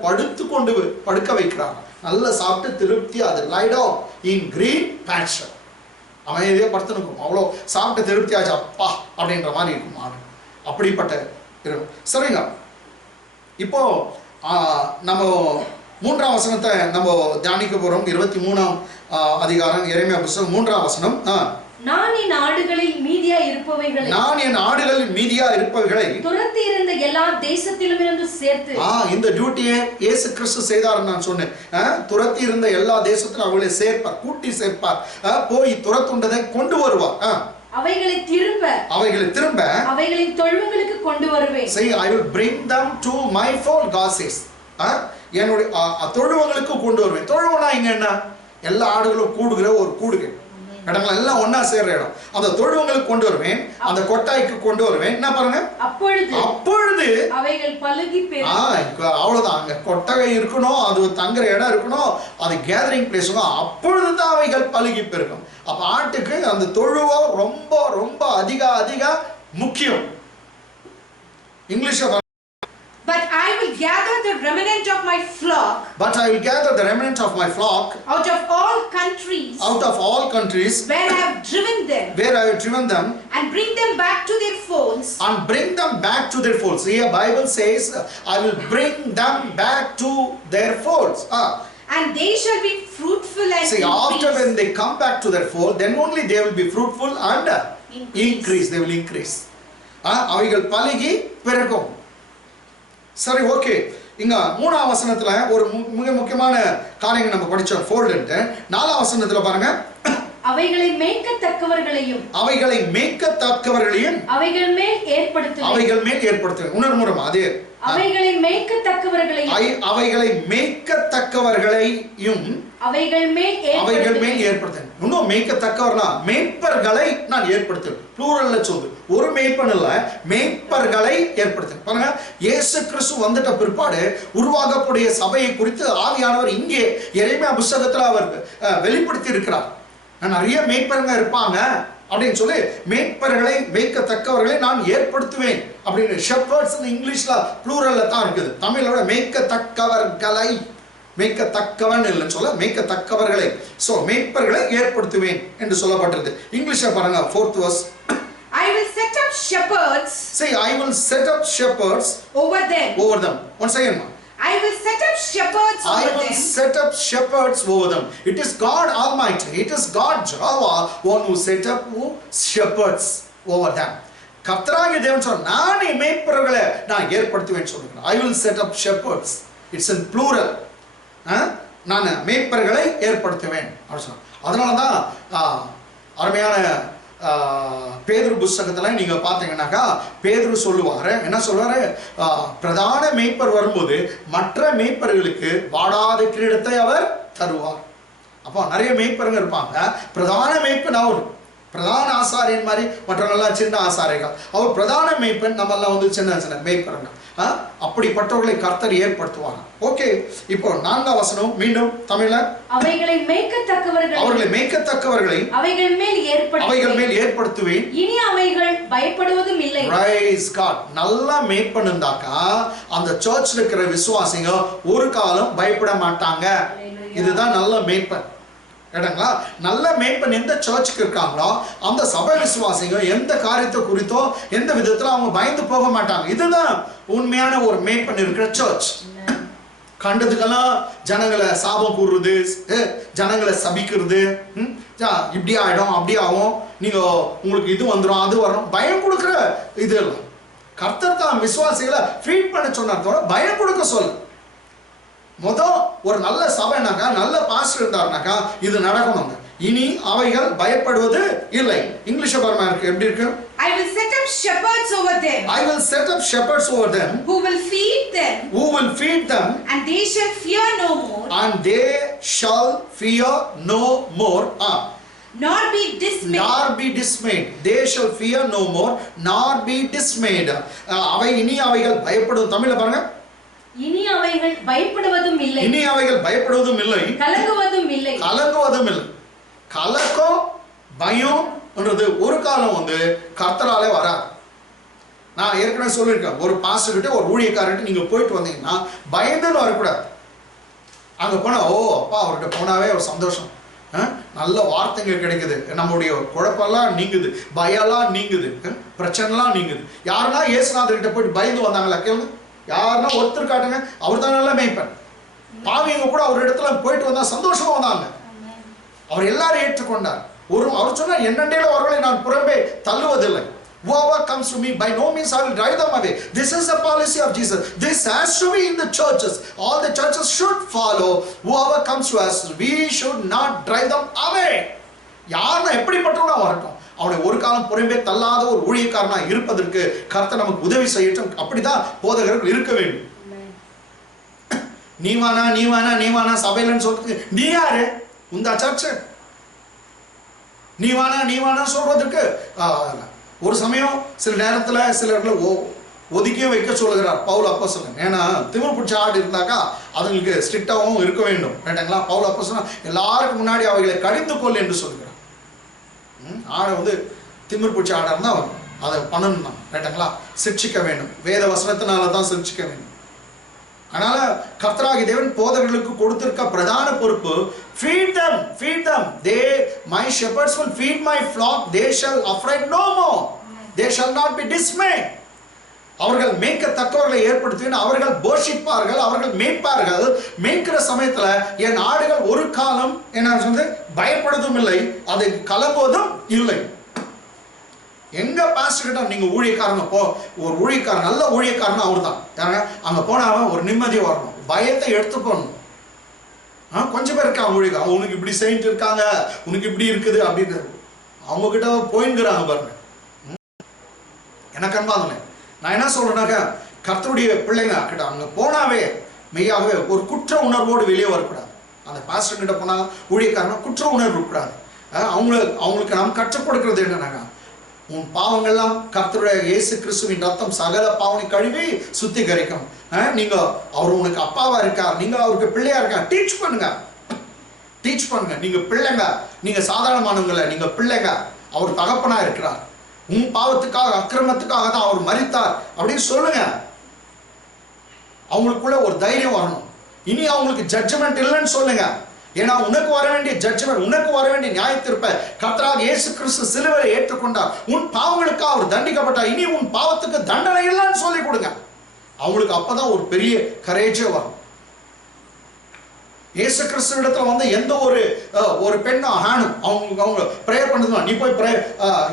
படுக்க வைக்கிறாங்க. நல்லா சாப்பிட்டு திருப்தி, அது lie down in green pasture, அமைதியா படுத்துனுக்கும். அவ்வளோ சாப்பிட்டு திருப்தி ஆச்சு அப்பா அப்படின்ற மாதிரி இருக்கும் ஆடு. அப்படிப்பட்ட இருக்கும். சரிங்க, இப்போ நம்ம 3ஆம் வசனத்தை நம்ம தியானிக்க போறோம். 23ஆம் அதிகாரம் எரேமியா புத்தகம் 3ஆம் வசனம். நான் என் ஆடுகளில் மீதியா இருப்பவைகளை துரத்தி இருந்த எல்லா தேசத்திலும் இருந்து சேர்த்து. இந்த டியூட்டியை இயேசு கிறிஸ்து செய்தார் நான் சொன்னேன். துரத்தி இருந்த எல்லா தேசத்திலும் அவர்களை சேர்ப்பார், கூட்டி சேர்ப்பார், போய் துரத்துண்டதை கொண்டு வருவார். அவைகளை திரும்ப அவைகளின் தொழுவங்களுக்கு கொண்டு வருவேன். Say I will bring them to my fold, God says. என்னுடைய தொழுவங்களுக்கு கொண்டு வருவேன். தொழுவனா இங்க என்ன, எல்லா ஆடுகளும் கூடுகிற ஒரு கூடுகை, இடங்கள் எல்லாம் ஒன்னா சேர்ற இடம். அந்த தொழுவங்களுக்கு கொண்டு வருவேன், அந்த கொட்டாய்க்கு கொண்டு வருவேன். என்ன பாருங்க, அப்பொழுது அவைகள் பலுகி பெருகும். அவ்வளவுதான். அங்க கொட்டகை இருக்கணும், அது தங்குற இடம் இருக்கணும், அது கேதரிங் பிளேஸ். அப்பொழுதுதான் அவைகள் பலுகி பெருகும். அப்ப ஆட்டுக்கு அந்த தொழுவம் ரொம்ப ரொம்ப அதிக முக்கியம். இங்கிலீஷ்ல But I will gather the remnant of my flock. Out of all countries. Where I have driven them. And bring them back to their folds. Here Bible says, I will bring them back to their folds. And they shall be fruitful and increase. After when they come back to their fold, then only they will be fruitful and increase. They will increase. அவைகள் பலுகி பெருகும். சரி, okay. இங்க 3ஆம் வசனத்துல ஒரு மிக முக்கியமான காரியங்கள் நம்ம படிச்சோம், ஃபோல்ட். 4ஆம் வசனத்துல பாருங்க, அவைகளை மேய்க்கத்தக்கவர்களையும் அவைகள் மேல் ஏற்படுத்துவேன். உணர்முறம் அது அவைகளை மேய்க்கத்தக்கவர்களையும் அவைகள் மேல் ஏற்படுத்துவேன். இன்னும் மேய்க்கத்தக்கவர்னா மேய்ப்பர்களை நான் ஏற்படுத்துவேன். ப்ளூரல்ல சொல்லுது, ஒரு மேய்ப்பன் இல்ல, மேய்ப்பர்களை ஏற்படுத்துவேன். பாருங்க, இயேசு கிறிஸ்து வந்துட்ட பிற்பாடு உருவாகக்கூடிய சபையை குறித்து ஆவியானவர் இங்கே எரேமியா புத்தகத்துல அவர் வெளிப்படுத்தி இருக்கிறார். நிறைய மேய்ப்பருங்க இருப்பாங்க அப்படின்னு சொல்லி, மேய்ப்பர்களை மேய்க்கத்தக்கவர்களை நான் ஏற்படுத்துவேன் அப்படின்னு. ஷெப்பர்ட்ஸ் இங்கிலீஷ்ல ப்ளூரல்ல தான் இருக்குது. தமிழோட மேய்க்கத்தக்கவர்களை, மேய்க்கத்தக்கவன் இல்லைன்னு சொல்ல, மேய்க்கத்தக்கவர்களை. சோ மேய்ப்பர்களை ஏற்படுத்துவேன் என்று சொல்லப்பட்டிருக்கு. இங்கிலீஷ்ல பாருங்க, 4th verse. I will set up shepherds. See, I will set up shepherds over them. Over them. Once again. I will set up shepherds over them. I will set up shepherds over them. It is God Almighty. It is God Jehovah one who set up shepherds over them. கர்த்தராகிய தேவன் சொன்னார், நானே மேய்ப்பர்களை நான் ஏற்படுத்துவேன் சொல்லுகிறேன். I will set up shepherds. It's in plural. நான் மேய்ப்பர்களை ஏற்படுத்துவேன் அப்படி சொன்னார். அதனால தான் அருமையான பேதுரு புத்தகத்துல நீங்க பாத்தீங்கன்னாக்கா பேதுரு சொல்லுவாரு, என்ன சொல்லுவாரு, பிரதான மேய்ப்பர் வரும்போது மற்ற மேய்ப்பர்களுக்கு வாடாத கிரீடத்தை அவர் தருவார். அப்போ நிறைய மேய்ப்பருங்க இருப்பாங்க. பிரதான மேய்ப்பன் அவர், பிரதான ஆசாரியன் மாதிரி மற்றவங்கெல்லாம் சின்ன ஆசாரிகள். அவர் பிரதான மேய்ப்பன், நம்ம எல்லாம் வந்து சின்ன சின்ன மேய்ப்பருங்க. அப்படிப்பட்டவர்களை கர்த்தர் ஏற்படுத்துவாங்க. ஓகே, இப்போ 4ஆம் வசனம் மீண்டும் தமிழ்ல, அவைகளை மேய்க்கத்தக்கவர்களை, அவர்களை மேய்க்கத்தக்கவர்களை அவைகள் மேல் ஏற்படுத்துவேன், இனி அவைகள் பயப்படுவதும் இல்லை. Praise God. நல்லா மேய்ப்பன் இருந்தாக்கா அந்த சர்ச்ல இருக்கிற விசுவாசிங்க ஒரு காலம் பயப்பட மாட்டாங்க. இதுதான் நல்ல மேய்ப்பன். கேட்டங்களா? நல்ல மேய்ப்பன் எந்த சர்ச்சுக்கு இருக்காங்களோ அந்த சபை விசுவாசிங்க எந்த காரியத்தை குறித்தோ எந்த விதத்துல அவங்க பயந்து போக மாட்டாங்க. இதுதான் உண்மையான ஒரு மேய்ப்பன் இருக்கிற சர்ச். கண்டதுக்கெல்லாம் ஜனங்களை சாபம் கூறுறது, ஜனங்களை சபிக்கிறது, இப்படி ஆயிடும் அப்படி ஆகும், நீங்க உங்களுக்கு இது வந்துடும் அது வரும், பயம் கொடுக்குற இது இல்லை. கர்த்தர் தான் விசுவாசிகளை ஃபீட் பண்ண சொன்னார், பயம் கொடுக்க சொல்ல. ஒரு நல்ல சபைனாக்கா நல்ல பாஸ்டர் இருந்தாருனாக்கா இது நடக்கணுங்க. இனி அவைகள் பயப்படுவது இல்லை. இங்கிலீஷ் பாருங்க இருக்கு, எப்படி இருக்கு? I will set up shepherds over them. I will set up shepherds over them. Who will feed them. Who will feed them. And they shall fear no more. And they shall fear no more. Nor be dismayed. Nor be dismayed. They shall fear no more. Nor be dismayed. அவை இனி அவைகள் பயப்படும். தமிழ்ல பாருங்க, இனி அவைகள் பயப்படுவதும் இல்லை. இனி அவைகள் பயப்படுவதும் இல்லை. கலங்குவதும் இல்லை. கலங்குவதும் இல்லை. கலக்கம் பயம்ன்றது ஒரு காலம் வந்து கர்த்தராலே வராது. நான் ஏற்கனவே சொல்லியிருக்கேன், ஒரு பாஸ்டர் கிட்ட ஒரு ஊழியக்காரர்கிட்ட நீங்க போயிட்டு வந்தீங்கன்னா பயந்துன்னு வரக்கூடாது. அங்க போனா ஓ அப்பா அவர்கிட்ட போனாவே ஒரு சந்தோஷம், நல்ல வார்த்தைங்க கிடைக்குது, நம்முடைய குழப்பெல்லாம் நீங்குது, பயம்லாம் நீங்குது, பிரச்சனைலாம் நீங்குது. யாருன்னா இயேசுநாதர்கிட்ட போயிட்டு பயந்து வந்தாங்களா கேளுங்க? யாருன்னா ஒருத்தர் காட்டுங்க. அவர் தான் நல்ல மேய்ப்பன். பாவிங்க கூட அவர் இடத்துல போயிட்டு வந்தா சந்தோஷமா வந்தாங்க. அவர் எல்லாரும் ஏற்றுக்கொண்டார். அவர் சொன்னார், என்னண்டேல அவர்களை நான் புறம்பே தள்ளுவதில்லை. Whoever comes to me, by no means I will drive them away. This is the policy of Jesus. This has to be in the churches. All the churches should follow. Whoever comes to us, we should not drive them away. யாருன்னா எப்படிப்பட்டவனா வரட்டும், அவனை ஒரு காலம் புறம்பே தள்ளாத ஒரு ஊழியக்காரனா இருப்பதற்கு கர்த்தர் நமக்கு உதவி செய்யட்டும். அப்படிதான் போதகர்கள் இருக்க வேண்டும். நீ வானா சபையிலன்னு சொல்றதுக்கு நீ யாரு? உந்தா சர்ச்சு? நீ வானா சொல்றதுக்கு ஒரு சமயம் சில நேரத்துல சிலர்களை ஒதுக்கியும் வைக்க சொல்லுகிறார் பவுல் அப்போஸ்தலன். ஏன்னா திமிர் பிடிச்ச ஆடு இருந்தாக்கா அதுங்களுக்கு ஸ்ட்ரிக்டாகவும் இருக்க வேண்டும். கேட்டாங்களா? பவுல் அப்போஸ்தலன் எல்லாருக்கும் முன்னாடி அவைகளை கடிந்து கொள் என்று சொல்லுகிறார். ஆடை வந்து திமிர் பிடிச்ச ஆடா இருந்தா அதை பண்ணணும் தான். கேட்டாங்களா? சிக்ஷிக்க வேண்டும். வேத வசனத்தினால தான் சிக்ஷிக்க வேண்டும். அதனால கர்த்தராகிய தேவன் போதகர்களுக்கு கொடுத்திருக்க பிரதான பொறுப்பு, feed them. My shepherds will feed my flock. They shall afraid no more. They shall not be dismayed. அவர்கள் மேய்க்கத்தக்கவர்களை ஏற்படுத்துவேன். அவர்கள் போஷிப்பார்கள், அவர்கள் மேய்ப்பார்கள். மேய்க்கிற சமயத்துல என் ஆடுகள் ஒரு காலம் என்ன சொல்றது பயப்படுவதும் இல்லை, அது கலங்குவதும் இல்லை. எங்க பாஸ்டர் கிட்ட நீங்க ஊழியக்காரங்க போ, ஒரு ஊழியக்காரன் நல்ல ஊழியக்காரன் அவர் தான். அங்க போனா ஒரு நிம்மதி வரணும், பயத்தை எடுத்து போகணும். கொஞ்சம் பேர் இருக்காங்க ஊழியக்காரன், உனக்கு இப்படி செஞ்சுட்டு இருக்காங்க, உனக்கு இப்படி இருக்குது அப்படின்னு அவங்க கிட்ட போயிங்கிறாங்க பாருங்க. எனக்கு அன்பாதனை நான் என்ன சொல்றேன்னாக்கா, கர்த்தருடைய பிள்ளைங்க கிட்ட அங்க போனாவே மெய்யாகவே ஒரு குற்ற உணர்வோடு வெளியே வரக்கூடாது. அந்த பாஸ்டர் கிட்ட போனா ஊழியக்காரன் குற்ற உணர்வு இருக்கக்கூடாது. அவங்களுக்கு நாம் கற்றுக் கொடுக்கிறது என்னன்னாக்கா, உன் பாவங்கள்லாம் கர்த்தருடைய இயேசு கிறிஸ்துவின் ரத்தம் சகல பாவனை கழுவி சுத்திகரிக்கும். நீங்க அவர் உனக்கு அப்பாவா இருக்கார், நீங்க அவருக்கு பிள்ளையா இருக்கா, டீச் பண்ணுங்க. நீங்க பிள்ளைங்க, நீங்க சாதாரணமானவங்கள, நீங்க பிள்ளைங்க, அவர் தகப்பனா இருக்கிறார். உன் பாவத்துக்காக அக்கிரமத்துக்காக தான் அவர் மரித்தார் அப்படின்னு சொல்லுங்க. அவங்களுக்குள்ள ஒரு தைரியம் வரணும். இனி அவங்களுக்கு ஜட்ஜ்மெண்ட் இல்லைன்னு சொல்லுங்க. ஏன்னா உனக்கு வர வேண்டிய ஜட்ஜ்மெண்ட், உனக்கு வர வேண்டிய நியாயத்தீர்ப்பை கர்த்தராகிய இயேசு கிறிஸ்து சிலுவையில் ஏற்றுக்கொண்டார். உன் பாவங்களுக்கு அவர் தண்டிக்கப்பட்டார், இனி உன் பாவத்துக்கு தண்டனை இல்லைன்னு சொல்லி கொடுங்க. அவங்களுக்கு அப்பதான் ஒரு பெரிய கரேஜே வரும். இயேசு கிறிஸ்து இடத்துல வந்து எந்த ஒரு பெண்ணும் ஹானும் அவங்க ப்ரேயர் பண்ணுதுமா, நீ போய்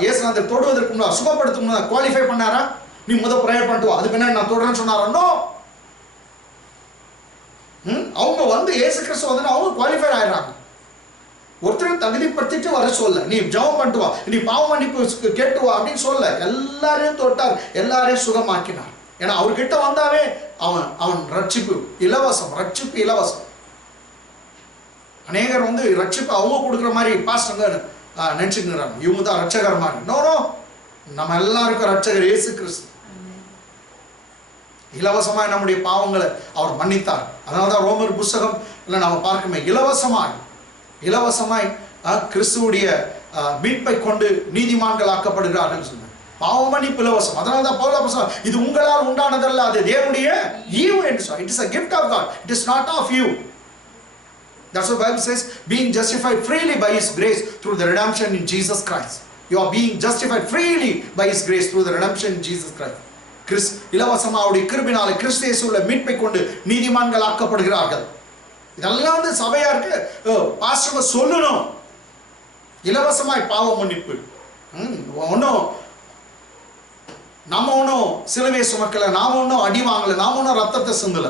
இயேசுநாதர் தொடுவதற்கு முன்னாடி சுகப்படுத்தும் முன்னாடி குவாலிஃபை பண்ணாரா? நீ முதல் ப்ரேயர் பண்ணிட்டு வா, அதுக்கு என்ன நான் தொடர்ன்னு சொன்னாரோ? அவங்க வந்து இயேசு கிறிஸ்து வந்து அவங்க குவாலிஃபை ஆயிடுறாங்க. ஒருத்தர் தகுதிப்படுத்திட்டு வர சொல்ல, நீ ஜெபம் பண்ணிட்டு வா, நீ பாவ மன்னிப்பு கேட்டு வா அப்படின்னு சொல்ல. எல்லாரையும் தொட்டார், எல்லாரையும் சுகமாக்கினார். ஏன்னா அவர்கிட்ட வந்தாவே அவன் ரட்சிப்பு இலவசம், ரட்சிப்பு இலவசம். அநேகர் வந்து ரட்சிப்பு அவங்க கொடுக்குற மாதிரி பாஸ்டங்க நினைச்சுக்கிறாங்க, இவங்க தான் ரட்சகர் மாதிரி. நோ, நம்ம எல்லாருக்கும் ரட்சகர் இயேசு கிறிஸ்து. இலவசமாய் நம்முடைய பாவங்களை அவர் மன்னித்தார். அதனால்தான் ரோமர் புஸ்தகம் நம்ம பார்க்கமே, இலவசமாய் கிறிஸ்துவுடைய மீட்பை கொண்டு நீதிமான்கள் ஆக்கப்படுகிறார்கள் சொன்னார். பாவ மன்னிப்பு இலவசம். அதனால்தான் பவுல் அப்போஸ்தலன் இது உங்களால் உண்டானதல்ல, அது தேவனுடைய ஈவு என்று சொன்னார். It is a gift of God, it is not of you. That's what the Bible says, being justified freely by His grace through the redemption in Jesus Christ. You are being justified freely by His grace through the redemption in Jesus Christ. இலவசமா அவருடைய கிருபையினாலே கிறிஸ்து இயேசுவுல மீட்பை கொண்டு நீதிமான்கள் ஆக்கப்படுகிறார்கள். இதெல்லாம் வந்து சபையாருக்கு pastor சொல்லணும். இலவசமாய் பாவ மன்னிப்பு. நம்ம ஒன்றும் சிலுவையை சுமக்கல, நாம ஒன்றும் அடி வாங்கல, நாம ஒன்றும் ரத்தத்தை சிந்தல.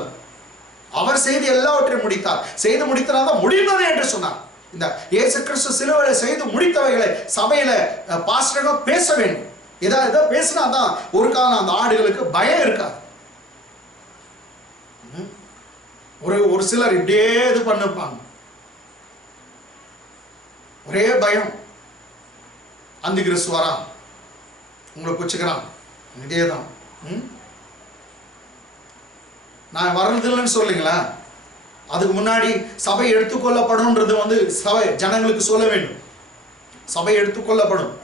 அவர் செய்து எல்லாவற்றையும் முடித்தார். செய்து முடித்தனால்தான் முடிந்தது என்று சொன்னார். இந்த இயேசு கிறிஸ்து சிலுவையில செய்து முடித்தவைகளை சபையில பாஸ்டர்கள் பேச வேண்டும். ஏதோ பேசினாதான் ஒரு காலம் அந்த ஆடுகளுக்கு பயம் இருக்காது. ஒரு சிலர் இப்படியே இது பண்ணிருப்பாங்க, ஒரே பயம். அந்த கிறிஸ்து வரா, உங்களை புச்சுக்கிறான், இதேதான். நான் வர்றதில்லைன்னு சொல்லுங்களா, அதுக்கு முன்னாடி சபை எடுத்துக்கொள்ளப்படும்ன்றது வந்து சபை ஜனங்களுக்கு சொல்ல வேண்டும். சபை எடுத்துக்கொள்ளப்படும்.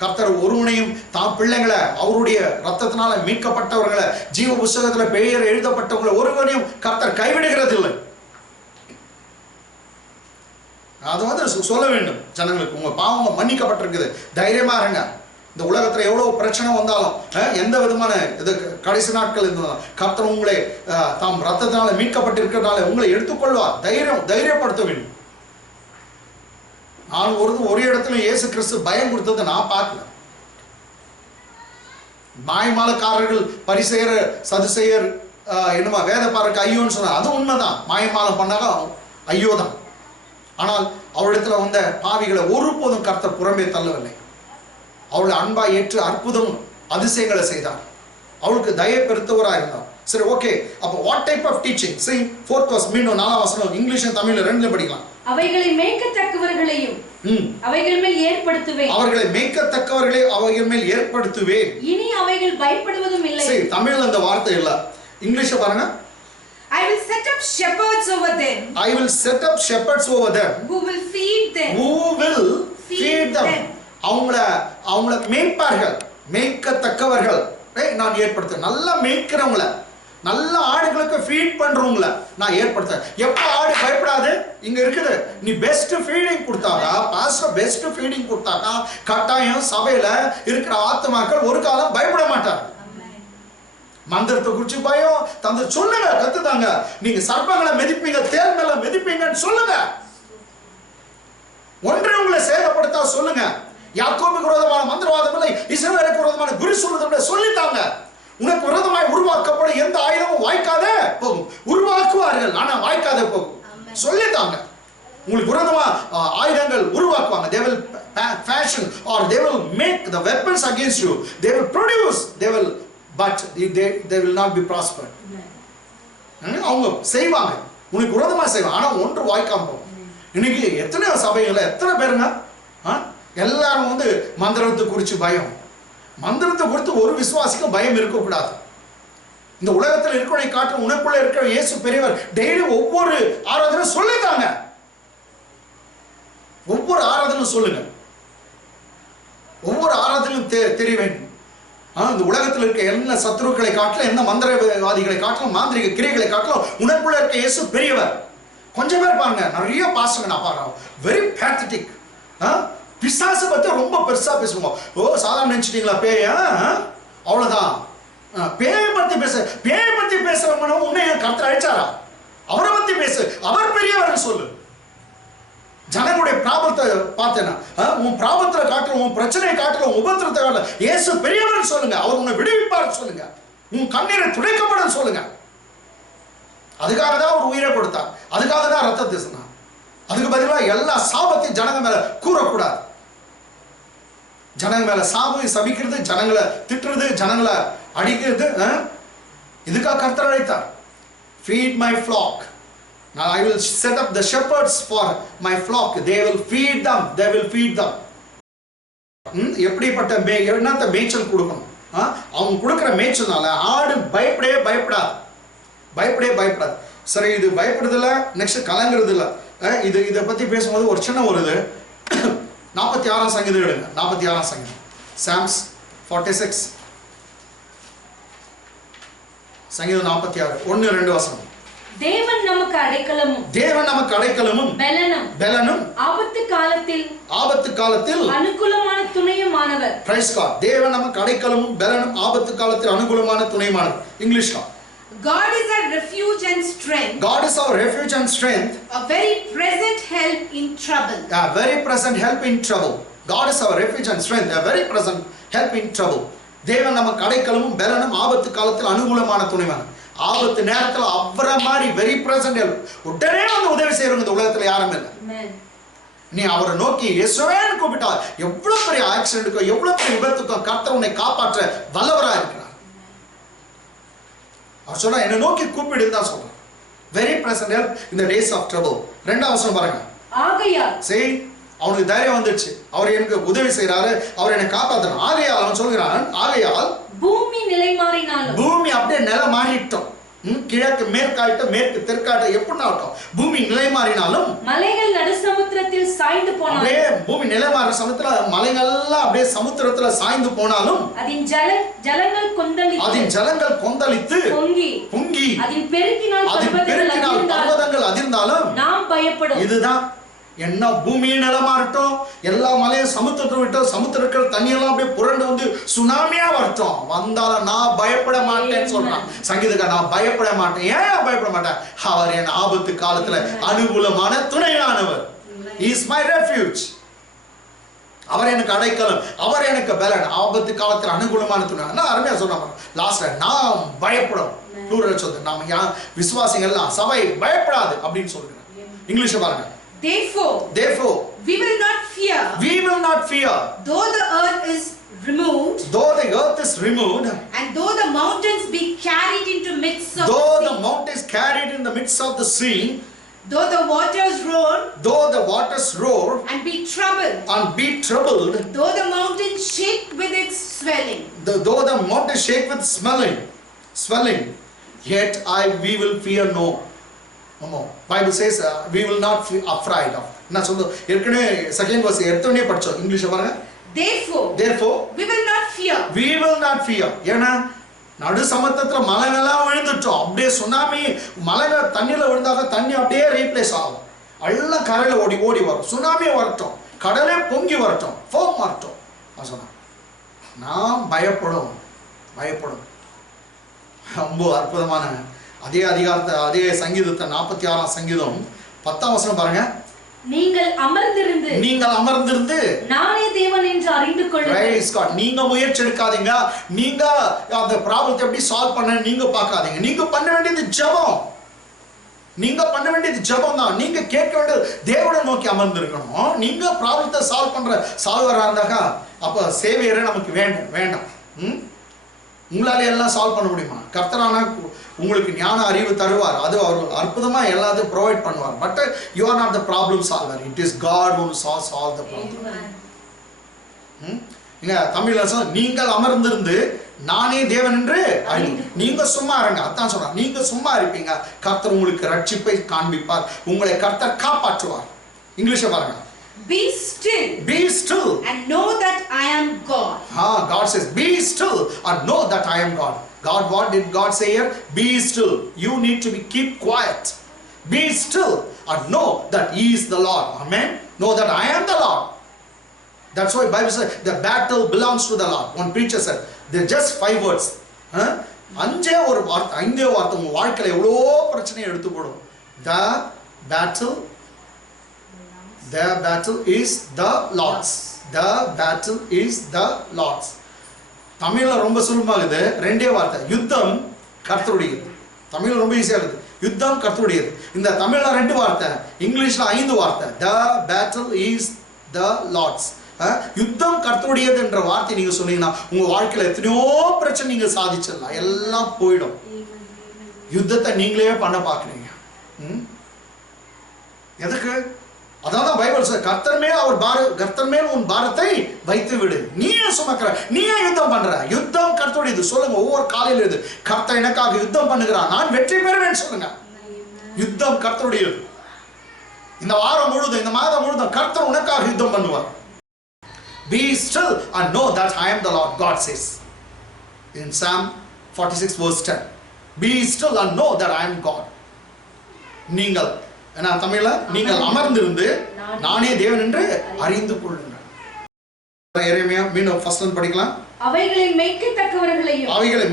கர்த்தர் ஒருவனையும் தாம் பிள்ளைங்களை அவருடைய ரத்தத்தினால மீட்கப்பட்டவர்களை ஜீவ புஸ்தகத்துல பெயர் எழுதப்பட்டவங்களை ஒருவனையும் கர்த்தர் கைவிடுகிறது இல்லை. அது வந்து சொல்ல வேண்டும் ஜனங்களுக்கு, உங்க பாவம் மன்னிக்கப்பட்டிருக்குது, தைரியமா இருங்க. இந்த உலகத்துல எவ்வளவு பிரச்சனை வந்தாலும், எந்த விதமான இது கடைசி நாட்கள் இருந்தாலும் கர்த்தர் உங்களை தாம் ரத்தத்தினால மீட்கப்பட்டிருக்கிறதுனால உங்களை எடுத்துக்கொள்வார். தைரியப்படுத்த வேண்டும். நான் ஒரு இடத்துல இயேசு கிறிஸ்து பயம் கொடுத்ததை நான் பார்க்கல. மாயமாலக்காரர்கள் பரிசெயர் சதுசெயர் என்னமா வேதப்பாரருக்கு ஐயோன்னு சொன்னார். அது உண்மைதான், மாயமாலம் பண்ணாங்க ஐயோ தான். ஆனால் அவரிடத்துல வந்த பாவிகளை ஒருபோதும் கர்த்தர் புறம்பே தள்ளவில்லை. அவளை அன்பா ஏற்று அற்புதம் அதிசயங்களை செய்தார். அவளுக்கு தயை பெருத்தவராக இருந்தார். சரி, ஓகே. அப்போ what type of teaching? See, 4th verse, மீண்டும் 4ஆம் வசனம் இங்கிலீஷ் தமிழ்ல ரெண்டுல படிக்கலாம். அவைகளை மேய்க்கத்தக்கவர்களையும் அவைகள் மேல் ஏற்படுத்துவேன். அவர்களை மேய்க்கத்தக்கவர்களை அவைகள் மேல் ஏற்படுத்துவேன். இனி அவைகள் பயப்படுவதும் இல்லை. சரி, தமிழ்ல அந்த வார்த்தை இல்ல, இங்கிலீஷ்ல பாருங்க. I will set up shepherds over them. I will set up shepherds over them. Who will feed them. Who will feed them. அவங்கள மேய்ப்பார்கள், மேய்க்கத்தக்கவர்கள் நான் ஏற்படுத்த. நல்லா மேய்க்கிறவங்கள, நல்ல ஆடுகளுக்கு ஃபீட் பண்றவங்கள நான் ஏற்படுத்த. எப்ப ஆடு பயப்படாது, இங்க இருக்குது. நீ பெஸ்ட் ஃபீடிங் கொடுத்தாக்கா, பாஸ்டர் பெஸ்ட் ஃபீடிங் கொடுத்தாக்கா கட்டாயம் சபையில இருக்கிற ஆத்துமாக்கள் ஒரு காலம் பயப்பட மாட்டாங்க. மந்திரத்தை குறிச்சு பயம் தந்து சொல்லுங்க, கத்துதாங்க. நீங்க சர்ப்பங்களை மிதிப்பீங்க, தேல் மேல மிதிப்பீங்கன்னு சொல்லுங்க. ஒன்றை உங்களை சேதப்படுத்தா சொல்லுங்க. யாக்கோபுக்கு விரோதமான மந்திரவாதம் இல்லை, இஸ்ரவேலுக்கு விரோதமான குறி சொல்லுவதை சொல்லித்தாங்க. உனக்கு விரோதமாய் உருவாக்கப்படும் எந்த ஆயுதமும் வாய்க்காதே போகும். உருவாக்குவார்கள், ஆனா வாய்க்காதே போகும். சொல்லித்தாங்க. உங்களுக்கு விரோதமா ஆயுதங்கள் உருவாக்குவாங்க. They will fashion or they will make the weapons against you. They will produce, they will, but they will not be prospered. அவங்க செய்வாங்க, உனக்கு விரோதமா செய்வாங்க, ஆனா ஒன்று வாய்க்காம போகும். இன்னைக்கு எத்தனை சபைகளை எத்தனை பேருங்க எல்லாரும் வந்து மந்திரத்தை குறித்து பயம். மந்திரத்தை குறித்து ஒரு விசுவாசிக்கும் பயம் இருக்கக்கூடாது. இந்த உலகத்தில் இருக்கிறவனை காட்டும் உனக்குள்ள இருக்கிற இயேசு பெரியவர். டெய்லி ஒவ்வொரு ஆராதனை சொல்லித்தாங்க, ஒவ்வொரு ஆராதனை சொல்லுங்க, ஒவ்வொரு ஆராதனையும் தெரிய வேண்டும். இந்த உலகத்தில் இருக்க என்ன சத்துருக்களை காட்டிலும், என்ன மந்திரவாதிகளை காட்டிலும், மாந்திரிக கிரியைகளை காட்டிலும் உனக்குள்ள இருக்க இயேசு பெரியவர். கொஞ்சம் பேர் பாருங்க, நிறைய பாஸ்டர்ங்க நான் பாக்குறேன், வெரி பேத்தட்டிக். பிசாசு பத்தி ரொம்ப பெருசா பேசுவோம். ஓ சாதாரண நினைச்சிட்டீங்களா பேய, அவ்வளவுதான். பேயை பத்தி பேசுறவங்க உன்னை கர்த்தர் அழைச்சாரா? அவரை பத்தி பேசு, அவர் பெரியவர் சொல்லு. ஜனங்களுடைய பிராபத்தை பார்த்தேன்னா, உன் பிராபத்துல காட்டுற, உன் பிரச்சனையை காட்டுற, உன் உபத்திரத்தை காட்டுற, இயேசு பெரியவர் சொல்லுங்க, அவர் உன்னை விடுவிப்பார் சொல்லுங்க, உன் கண்ணீரை துடைக்கப்படும் சொல்லுங்க. அதுக்காக தான் அவர் உயிரை கொடுத்தார், அதுக்காக தான் ரத்தத்தை சொன்னார். அதுக்கு பதிலாக எல்லா சாபத்தையும் ஜனங்க மேல கூறக்கூடாது. ஜனங்க மேல சாபம் சபிக்கிறது, ஜனங்களை திட்டுறது, ஜனங்களை அடிக்கிறது, இதுக்காக கர்த்தர் அழைத்தார். Feed my flock. Now I will set up the shepherds for my flock. They will feed them. They will feed them. எப்படிப்பட்ட என்னத்த மேய்ச்சல் கொடுக்கணும்? அவங்க கொடுக்குற மேய்ச்சல்னால ஆடு பயப்படாது. சரி, இது பயப்படுறது இல்லை, நெக்ஸ்ட் கலங்குறது இல்லை. இதை பத்தி பேசும்போது ஒரு சின்ன ஒரு இது 46ஆம் சங்கீதம் எடுங்க. 46ஆம் சங்கீதம், சாம்ஸ் 46, சங்கீதம் 46 1-2 வசனம். தேவன் நமக்கு அடைக்கலமும் பெலனும் ஆபத்து காலத்தில் அனுகூலமான துணையுமானவர். Price God. தேவன் நமக்கு அடைக்கலமும் பெலனும் ஆபத்து காலத்தில் அனுகூலமான துணையுமானவர். இங்கிலீஷ்ல God is our refuge and strength. God is our refuge and strength. A very present help in trouble. A very present help in trouble. God is our refuge and strength. A very present help in trouble. தேவன் நமக்கு அடைக்கலமும் பெலனும் ஆபத்து காலத்தில் அனுகூலமான துணையுமானவர். ஆபத்து நேரத்தில் அவரை மாதிரி very present help, உடனே வந்து உதவி செய்யறவங்க இந்த உலகத்துல யாரும் இல்லை. நீ அவரை நோக்கி இயேசுவேன்னு கூப்பிட்டா எவ்வளவு பெரிய ஆக்சிடென்ட்டுக்கும் எவ்வளவு பெரிய விபத்துக்கும் கர்த்தர் உன்னை காப்பாற்ற வல்லவரா இருக்கிறார். அவர் சொன்னா என்ன நோக்கி கூப்பிடுன்னு தான் சொல்றான். Very present help in the days of trouble. 2ஆம் வசனம் பாருங்க. ஆகையால் சரி, அவனுக்கு தைரியம் வந்துச்சு, அவர் எனக்கு உதவி செய்யறாரு, அவர் என்னை காப்பாத்தணும். ஆகையால் அவன் சொல்கிறான், ஆகையால் பூமி நிலை மாறினாலும், பூமி அப்படியே நிலை மாறிட்டோம், கிழக்கு மேற்காயிட்ட மேற்கு தெற்காயிட்ட எப்படி ஆகட்டும், பூமி நிலை மாறினாலும், மலைகள் நடு சமுத்திரத்தில் சாய்ந்து போனாலும், அப்படியே பூமி நிலை மாறுற சமயத்துல மலைகள்லாம் அப்படியே சமுத்திரத்துல சாய்ந்து போனாலும், அதன் ஜலங்கள் கொந்தளித்து பொங்கி அதன் பெருக்கினால் பர்வதங்கள் அதிர்ந்தாலும் நாம் பயப்படும். இதுதான் என்ன, பூமியை நிலமாறட்டும், எல்லா மலையும் சமுத்திரத்தை விட்டோம், சமுத்திரத்தில் தண்ணியெல்லாம் அப்படியே புரண்டு வந்து சுனாமியா வரட்டும், வந்தாலும் நான் பயப்பட மாட்டேன்னு சொல்றான் சங்கீதக்காரன். நான் பயப்பட மாட்டேன். ஏன் பயப்பட மாட்டேன்? அவர் என் ஆபத்து காலத்துல அனுகூலமான துணையானவர். He is my refuge. அவர் எனக்கு அடைக்கலம், அவர் எனக்கு பலன், ஆபத்து காலத்தில் அனுகூலமான துணை. அருமையா சொன்னாங்க லாஸ்ட்ல, நாம் பயப்படும் ப்ளூரல் சொல்றது, நாம விசுவாசிகள்லாம் சபை பயப்படாது அப்படின்னு சொல்றேன். இங்கிலீஷ்ல பாருங்க. Therefore, we will not fear. Though the earth is removed, and though the mountains be carried into midst of the mountains carried in the midst of the sea, though the waters roar, and be troubled, though the mountains shake with its swelling, though the mountains shake with swelling, yet we will fear no. Bible says we will not be afraid of. நான் சொல்றது ஏற்கனவே second verse எடுத்தோனே படிச்சோம். இங்கிலீஷ்ல பாருங்க. Therefore we will not fear. ஏன்னா நடு சமுத்திரத்துல மலைகளெல்லாம் விழுந்துட்டோம், அப்படியே சுனாமி, மலைகள் தண்ணியில விழுந்தாக்க தண்ணி அப்படியே ரீப்ளேஸ் ஆகும், எல்லாம் கரையில ஓடி வரும், சுனாமி வரட்டும், கடலே பொங்கி வரட்டும், ஃபோம் வரட்டும். நான் சொன்னேன் நான் பயப்படும். ரொம்ப அற்புதமான அதே அதிகாரத்தை, அதே சங்கீதத்தை 46ஆம் சங்கீதம் 10ஆம் வசனம் பாருங்க. நீங்கள் அமர்ந்திருந்து நானே தேவன் என்று அறிந்து கொள்ளுங்கள். Praise God. நீங்க முயற்சி எடுக்காதீங்க, நீங்க அந்த ப்ராப்ளத்தை எப்படி சால்வ் பண்ண நீங்க பார்க்காதீங்க. நீங்க பண்ண வேண்டியது ஜெபம் தான். நீங்க கேட்க வேண்டியது தேவனை நோக்கி அமர்ந்திருக்கணும். நீங்க ப்ராப்ளத்தை சால்வ் பண்ற சால்வரா இருந்தாக்கா அப்ப சேவியரே நமக்கு வேண்டாம். உங்களால எல்லாம் சால்வ் பண்ண முடியுமா? கர்த்தரான உங்களுக்கு ஞான அறிவு தருவார், அது அவர் அற்புதமா எல்லாத்தையும் ப்ரொவைட் பண்ணுவார். But you are not the problem solver, it is God who solves the problem. இங்க தமிழ்ல சொல்ல, நீங்கள் அமர்ந்திருந்து நானே தேவன் என்று நீங்க சும்மா இருங்க. அதான் சொல்றாங்க, நீங்க சும்மா இருப்பீங்க, கர்த்தர் உங்களுக்கு ரட்சிப்பை காண்பிப்பார், உங்களை கர்த்தர் காப்பாற்றுவார். இங்கிலீஷ்ல பாருங்க. Be still and know that I am God. God says be still and know that I am God. What did God say here? Be still. You need to keep quiet. Be still and know that he is the Lord. Amen. Know that I am the Lord. That's why Bible says the battle belongs to the Lord. One preacher said, they're just 5 words. அஞ்சே வார்த்தை உங்க வாழ்க்கையில எவ்வளோ பிரச்சனையை எடுத்து போடும். The battle is the Lord's. The battle is the Lord's. தமிழ்ல ரொம்ப சுலபமாகுது, ரெண்டே வார்த்தை, யுத்தம் கர்த்தருடையது. தமிழ்ல ரொம்ப ஈஸியா இருக்குது, யுத்தம் கர்த்தருடையது. இந்த தமிழ்ல 2 வார்த்தை, இங்கிலீஷ்ல 5 வார்த்தை. The battle is the Lord's. யுத்தம் கர்த்தருடையது என்ற வார்த்தை நீங்க சொன்னீங்கன்னா உங்க வாழ்க்கையில எத்தனையோ பிரச்சனை நீங்க சாதிச்சிடலாம், எல்லாம் போயிடும். யுத்தத்தை நீங்களே பண்ண பாக்குறீங்க. எதுக்கு? அதான் பைபிள் சொல்ற, கர்த்தர் மேல் உன் பாரத்தை வைத்து விடு. நீ ஏன் சுமக்கிற? நீ ஏன் யுத்தம் பண்ற? யுத்தம் கர்த்தருடையது. சொல்லுங்க, ஒவ்வொரு காலையில இது, கர்த்தர் எனக்காக யுத்தம் பண்ணுகிறார், நான் வெற்றி பெறுவேன் சொல்லுங்க. யுத்தம் கர்த்தருடையது. இந்த வாரம் முழுதும், இந்த மாதம் முழுதும் கர்த்தர் உனக்காக யுத்தம் பண்ணுவார். Be still and know that I am the Lord, God says in Psalm 46 verse 10. Be still and know that I am God. நீங்கள் என்ன தமிழ்ல, நீங்கள் அமர்ந்திருந்து நானே தேவன் என்று அறிந்து கொள்ளுங்கள். எரேமியா மீண்டும் ஃபர்ஸ்ட் ஒன் படிக்கலாம். அவைகளை மேய்க்கத்தக்கவர்களையும் அவைகள்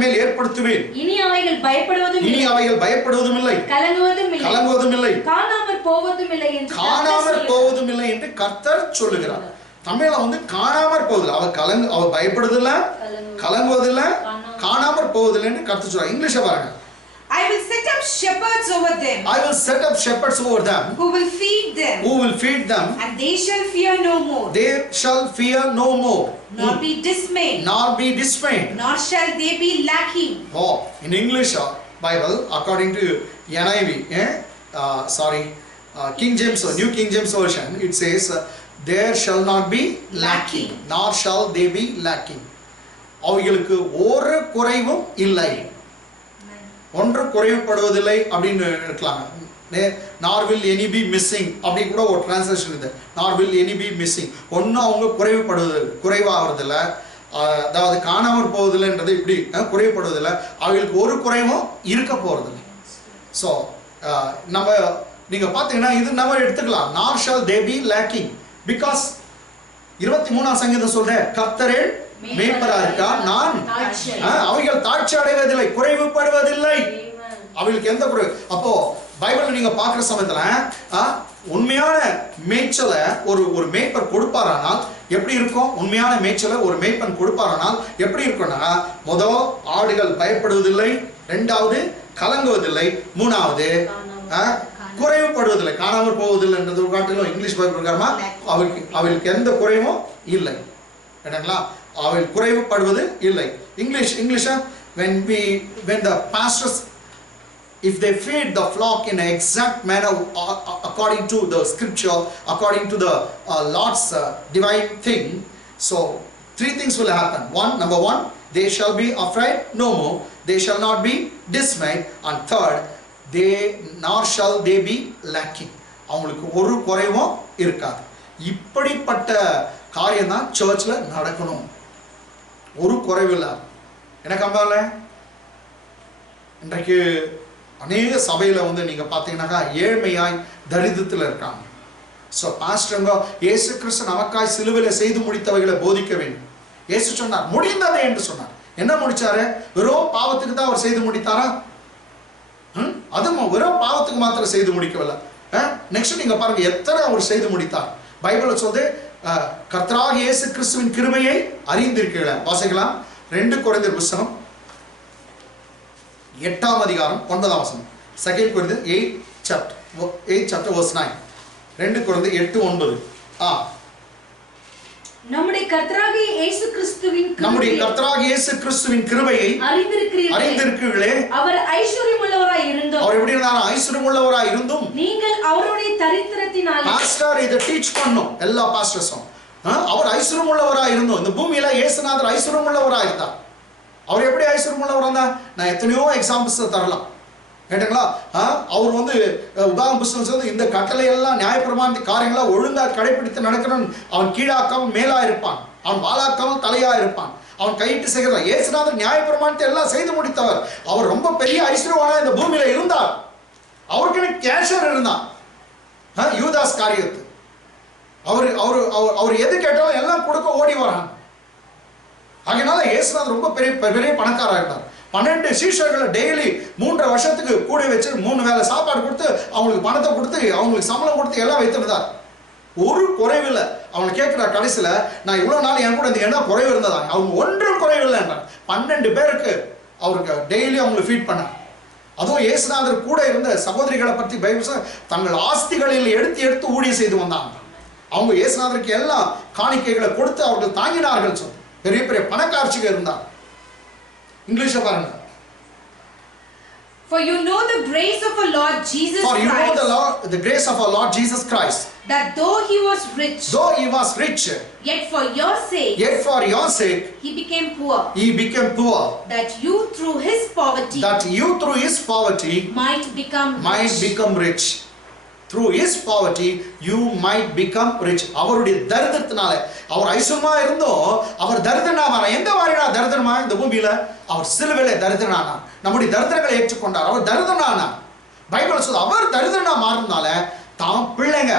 மேல் ஏற்படுத்துவேன். இனி அவைகள் பயப்படுவதும் இல்லை, கலங்குவதும் இல்லை, காணாமற் போவதும் இல்லை என்று கர்த்தர் சொல்லுகிறார். தமிழ்ல காணாமற் போவதில்லை, அவ பயப்படுவதில்லை, கலங்குவதில்லை, காணாமற் போவதில்லை என்று கர்த்தர் சொல்றார். இங்கிலீஷ்ல பாருங்க. I will set up shepherds over them. I will set up shepherds over them. Who will feed them. And they shall fear no more. Nor be dismayed. Nor shall they be lacking. Oh, in English Bible, according to NIV, King James, New King James Version, it says, there shall not be lacking. Nor shall they be lacking. அவைகளுக்கு ஒரு குறைவும் இல்லை. ஒன்று குறைவுபடுவதில்லை அப்படின்னு இருக்கலாம். nor will any be missing அப்படி கூட ஒரு டிரான்ஸ்லேஷன் இது. nor will any be missing. ஒன்றும் அவங்க குறைவாகிறதில்லை, அதாவது காணாமற் போவதில்லைன்றது இப்படி குறைவுபடுவதில்லை, அவங்களுக்கு ஒரு குறைவும் இருக்க போறதில்லை. ஸோ நம்ம நீங்க பார்த்தீங்கன்னா இது நம்ம எடுத்துக்கலாம். nor shall they be lacking because 23ஆம் சங்கீதம் சொல்ற, கர்த்தரே மேய்ப்பரா இருக்கா, நான் அவைகள் தாட்சி அடைவதில்லை, குறைவுபடுவதில்லை. அவங்களுக்கு எந்த குறைவு? அப்போ பைபிள் நீங்க பாக்குற சமயத்துல உண்மையான மேய்ச்சலை ஒரு மேய்ப்பர் கொடுப்பாரானால் எப்படி இருக்கும்? உண்மையான மேய்ச்சலை ஒரு மேய்ப்பன் கொடுப்பாரானால் எப்படி இருக்கும்னா, முதல் ஆடுகள் பயப்படுவதில்லை, 2வது கலங்குவதில்லை, 3வது குறைவுபடுவதில்லை, காணாமல் போவதில்லை என்றது காட்டிலும் இங்கிலீஷ் பைபிள் பிரகாரமா அவளுக்கு எந்த குறைவும் இல்லை. என்னங்களா? அவள் குறைவுபடுவது இல்லை. English when the pastors, if they feed the flock in an exact manner according to the scripture, according to the Lord's divine thing, so 3 things will happen. Number 1, they shall be afraid no more, they shall not be dismayed, and third, nor shall they be lacking. அவங்களுக்கு ஒரு குறைவும் இருக்காது. இப்படிப்பட்ட காரியம் தான் சர்ச்ல நடக்கணும், ஒரு குறைவில்லை. எனக்கு அம்பால இன்றைக்கு அநேக சபையில் நீங்க பார்த்தீங்கன்னாக்கா ஏழ்மையாய் தரித்திரத்தில் இருக்காங்க. ஸோ பாஸ்டருங்க இயேசு கிறிஸ்து நமக்காய் சிலுவையில் செய்து முடித்தவைகளை போதிக்க வேண்டும். இயேசு சொன்னார் முடிந்ததே என்று சொன்னார். என்ன முடிச்சாரு? வெறும் பாவத்துக்கு தான் அவர் செய்து முடித்தாரா? அதுவும் வெறும் பாவத்துக்கு மாத்திரம் செய்து முடிக்கவில்லை. நெக்ஸ்ட் நீங்க பாருங்க எத்தனை அவர் செய்து முடித்தார். பைபிள் சொல்லுது, கர்த்தராகிய இயேசு கிறிஸ்துவின் கிருபையை அறிந்திருக்கிறீர்கள். வாசிக்கலாம். 2 கொரிந்தியர் புத்தகம் 8ஆம் அதிகாரம் 9ஆம் வசனம். 2 கொரிந்தியர் 8 chapter verse 9. 2 கொரிந்தியர் 8:9. நம்முடைய கர்த்தராகிய இயேசு கிறிஸ்துவின் கிருபையை அறிந்திருக்கிறீர்களே. அவர் ஐஸ்வரியமுள்ளவராய் இருந்தும், அவர் எப்படி இருந்தார்? ஐஸ்வரியமுள்ளவராய் இருந்தும் நீங்கள் அவருடைய தரித்திரத்தினாலே. பாஸ்டர் இதை டீச் பண்ணோம், எல்லா பாஸ்டர்ஸும். அவர் ஐஸ்வரியமுள்ளவராய் இருந்தும், இந்த பூமியில இயேசுநாதர் ஐஸ்வரியமுள்ளவராய் இருந்தார். அவர் எப்படி ஐஸ்வரியமுள்ளவராக இருந்தார்? நான் எத்தனையோ எக்ஸாம்பிள்ஸ் தரலாம், கேட்டுங்களா? அவர் உபாகம புத்தகம் இந்த கட்டளை எல்லாம் நியாயப்பிரமாண காரியங்களா ஒழுங்கா கடைபிடித்து நடக்கணும். அவன் கீழாக்காமல் மேலா இருப்பான், அவன் வாழாக்காமல் தலையா இருப்பான், அவன் கையிட்டு செய்கிறான். இயேசுநாதர் நியாயப்பிரமாணத்தை எல்லாம் செய்து முடித்தவர். அவர் ரொம்ப பெரிய ஐஸ்வர்யவானா இந்த பூமியில இருந்தார். அவருக்கு கேஷியர் இருந்தான், யூதாஸ் காரியத்து. அவர் எது கேட்டாலும் எல்லாம் கொடுக்க ஓடி வரான். அதனால இயேசுநாதர் ரொம்ப பெரிய பெரிய பணக்காரா இருந்தார். 12 சீஷர்களை டெய்லி 3 வருஷத்துக்கு கூட வச்சு 3 வேளை சாப்பாடு கொடுத்து அவங்களுக்கு பணத்தை கொடுத்து அவங்களுக்கு சம்பளம் கொடுத்து எல்லாம் வைத்திருந்தார். ஒரு குறைவில்லை. அவனை கேட்கிறார் கடைசியில, நான் இவ்வளவு நாள் என் கூட இந்த என்ன குறைவு இருந்ததா? அவங்க ஒன்றும் குறைவில்லை என்றார். 12 பேருக்கு அவருக்கு டெய்லி அவங்களை ஃபீட் பண்ணார். அதுவும் இயேசுநாதர் கூட இருந்த சகோதரிகளை பற்றி பைபிள் தங்கள் ஆஸ்திகளில் எடுத்து ஊழியம் செய்து வந்தாங்க. அவங்க இயேசுநாதருக்கு எல்லாம் காணிக்கைகளை கொடுத்து அவர்கள் தாங்கினார்கள். சொல்லி பெரிய பெரிய பணக்காட்சிகள் இருந்தார். இங்கிலீஷ்ல பாருங்க. For you know the grace of our Lord Jesus Christ. For you know the grace of our Lord Jesus Christ. That though he was rich, yet for your sake, he became poor. That you through his poverty, might become rich. Through his poverty you might become rich. அவருடைய தரித்திரத்தினால அவர் ஐஸ்வர்யமா இருந்தோ அவர் தரித்திரனானார். எந்த மாதிரினா தரித்திரமா? இந்த பூமியில அவர் சிலுவையிலே தரித்திரனானார். நம்முடைய தரித்திரங்களை ஏற்றுக்கொண்டார். அவர் தரித்திரனானார். Bible சொல்லுது அவர் தரித்திரனா மாறினால தாம் பிள்ளைங்க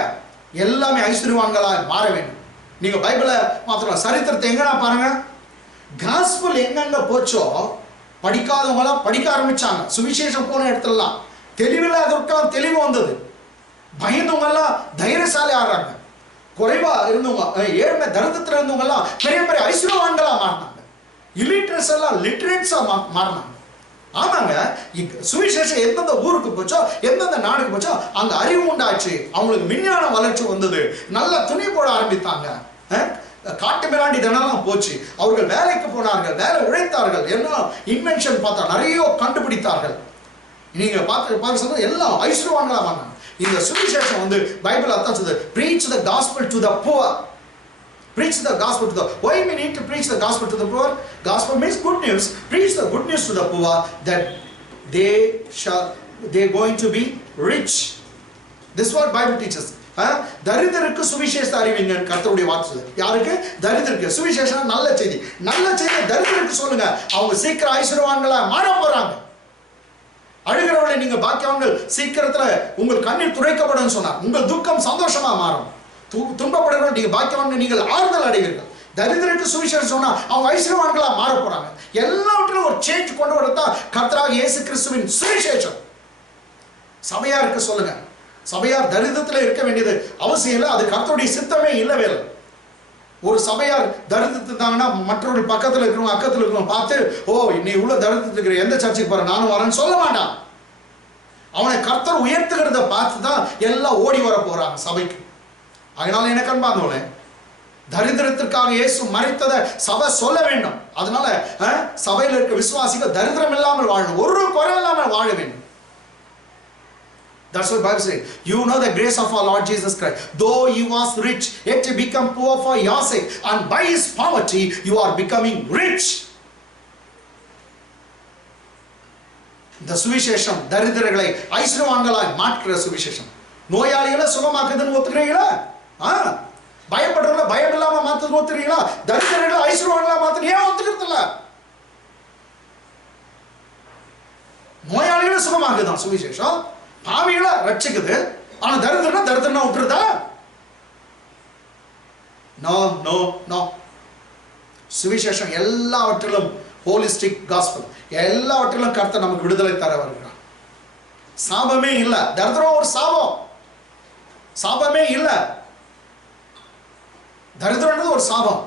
எல்லாமே ஐஸ்வர்யவான்களா மாற வேண்டும். நீங்க பைபிளை மாத்திரம் சரித்திரத்தை எங்கனா பாருங்க. காஸ்பல் எங்கெங்க போச்சோ படிக்காதவங்களாம் படிக்க ஆரம்பிச்சாங்க. சுவிசேஷம் போன இடத்துலலாம் தெளிவில்லாதவர்களுக்கு தெளிவு வந்தது. பயந்தவங்க எல்லாம் தைரியசாலி ஆகிறாங்க. குறைவா இருந்தவங்க ஏழ்மை தரித்திரத்தில் இருந்தவங்க எல்லாம் பெரிய பெரிய ஐஸ்வர்யவான்களா மாறினாங்க. இல்லிட்ரேட்ஸ் எல்லாம் லிட்ரேட்ஸா மாறினாங்க. ஆமாங்க, சுவிசேஷம் எந்தெந்த ஊருக்கு போச்சோ எந்தெந்த நாடுக்கு போச்சோ அங்க அறிவு உண்டாச்சு. அவங்களுக்கு விஞ்ஞான வளர்ச்சி வந்தது. நல்லா துணி போட ஆரம்பித்தாங்க. காட்டு மிராண்டி தினம் போச்சு. அவர்கள் வேலைக்கு போனார்கள், வேலை உழைத்தார்கள், எல்லாம் இன்வென்ஷன் பார்த்தா நிறைய கண்டுபிடித்தார்கள். நீங்க பார்த்து எல்லாம் ஐஸ்வர்யவான்களா மாறினாங்க. இந்த சுவிசேஷம் வந்து பைபிள் அர்த்தம் சொல்லுது, preach the gospel to the poor. Preach the gospel to the poor. Why we need to preach the gospel to the poor? Gospel means good news. Preach the good news to the poor that they going to be rich. This is what Bible teaches. தரித்திரருக்கு சுவிசேஷத்தை அறிவிங்க கர்த்தருடைய வார்த்தை. யாருக்கு? தரித்திரருக்கு. சுவிசேஷம் நல்ல செய்தி. நல்ல செய்தி தரித்திரருக்கு சொல்லுங்க. அவங்க சீக்கிரம் ஐஸ்வர்யவான்களா மாற போறாங்க. அழுகிறவளை நீங்க பாக்கியவான்கள், சீக்கிரத்துல உங்கள் கண்ணீர் துடைக்கப்படும் சொன்னார். உங்கள் துக்கம் சந்தோஷமா மாறும். துன்பப்படுறவர்கள் நீங்க பாக்கியவான்கள், நீங்கள் ஆறுதல் அடைவீர்கள். தரித்திரருக்கு சுவிசேஷம் சொன்னா அவங்க ஐஸ்வர்யவான்களா மாற போறாங்க. எல்லாவற்றிலும் ஒரு சேஞ்ச் கொண்டு வரதான் கர்த்தராகிய இயேசு கிறிஸ்துவின் சுவிசேஷம். சபையாருக்கு சொல்லுங்க. சபையார் தரித்திரத்துல இருக்க வேண்டியது அவசியம் இல்லை. அது கர்த்தருடைய சித்தமே இல்லவே இல்லை. ஒரு சபையார் தரித்திருந்தாங்கன்னா மற்றொரு பக்கத்தில் இருக்கிறவங்க அக்கத்தில் இருக்கிறவங்க பார்த்து, ஓ நீ இவ்வளவு தரித்திரத்தில் இருக்கிற, எந்த சர்ச்சைக்கு போற, நானும் வரேன்னு சொல்ல மாட்டான். அவனை கர்த்தர் உயர்த்துகிறத பார்த்து தான் எல்லாம் ஓடி வர போறாங்க சபைக்கு. அதனால எனக்கு அன்பானவர்களே, தரித்திரத்திற்காக இயேசு மரித்ததை சபை சொல்ல வேண்டும். அதனால சபையில் இருக்க விசுவாசிகள் தரித்திரம் இல்லாமல் வாழணும், ஒரு குறை இல்லாமல் வாழ வேண்டும். That's what the Bible says. You know the grace of our Lord Jesus Christ. Though he was rich, yet he became poor for your sake. And by his poverty, you are becoming rich. The சுவிசேஷம் தரித்திரர்களை ஐஸ்வர்யவான்களாய் மாற்றுகிற சுவிசேஷம். நோயாளிகளை சுகமாக்குதுன்னு ஒத்துக்கிறீங்களா? பயப்படுறவங்கள பயம் இல்லாம மாத்துறது ஒத்துக்கிறீங்களா? தரித்திரர்களை ஐஸ்வர்யவான்களா மாத்துறது ஏன் ஒத்துக்கிறது இல்ல? நோயாளிகளை சுகமாக்குதான் சுவிசேஷம். பாவிகளை ரட்சிக்குது. ஆனா தரித்திரனா விட்டுருதா? No no no. சுவிசேஷம் எல்லாவற்றிலும் ஹோலிஸ்டிக் காஸ்பல், எல்லாவற்றிலும் கர்த்தர் நமக்கு விடுதலை தர வருகிறார். சாபமே இல்ல. தரித்திரம் ஒரு சாபம், சாபமே இல்ல. தரித்திரன்றது ஒரு சாபம்.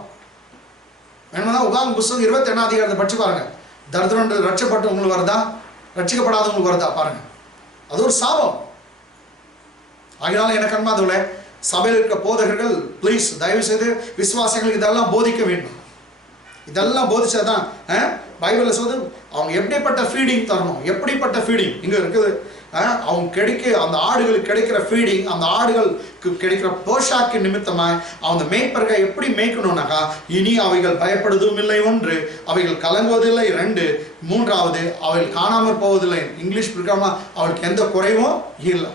வேணும்னா உபாகமம் புத்தகம் 21ஆம் அதிகாரத்தை படிச்சு பாருங்க. தரித்திரன்றது ரட்சிக்கப்பட்டு உங்களுக்கு வருதா, ரட்சிக்கப்படாதவங்களுக்கு வருதா பாருங்க. அது ஒரு சாபம். அதனால எனக்கு அன்பானவர்களே, சபையில் இருக்க போதகர்கள் ப்ளீஸ் தயவு செய்து விசுவாசிகளுக்கு இதெல்லாம் போதிக்க வேண்டும். இதெல்லாம் போதிச்சாதான் பைபிள்ல சொல்லுது அவங்க எப்படிப்பட்ட ஃபீடிங் தரணும், எப்படிப்பட்ட ஃபீடிங் இங்க இருக்குது. அவங்க அந்த ஆடுகளுக்கு கிடைக்கிற ஃபீடிங், அந்த ஆடுகளுக்கு கிடைக்கிற போஷாக்கு நிமித்தமாக அந்த மேய்ப்பர்கள் எப்படி மேய்க்கணும்னாக்கா, இனி அவைகள் பயப்படுவதும் இல்லை, 1, அவைகள் கலங்குவதில்லை, 2, 3வது அவைகள் காணாமற் போவதில்லை. இங்கிலீஷ் பிரகாரமா அவளுக்கு எந்த குறைவும் இல்லை.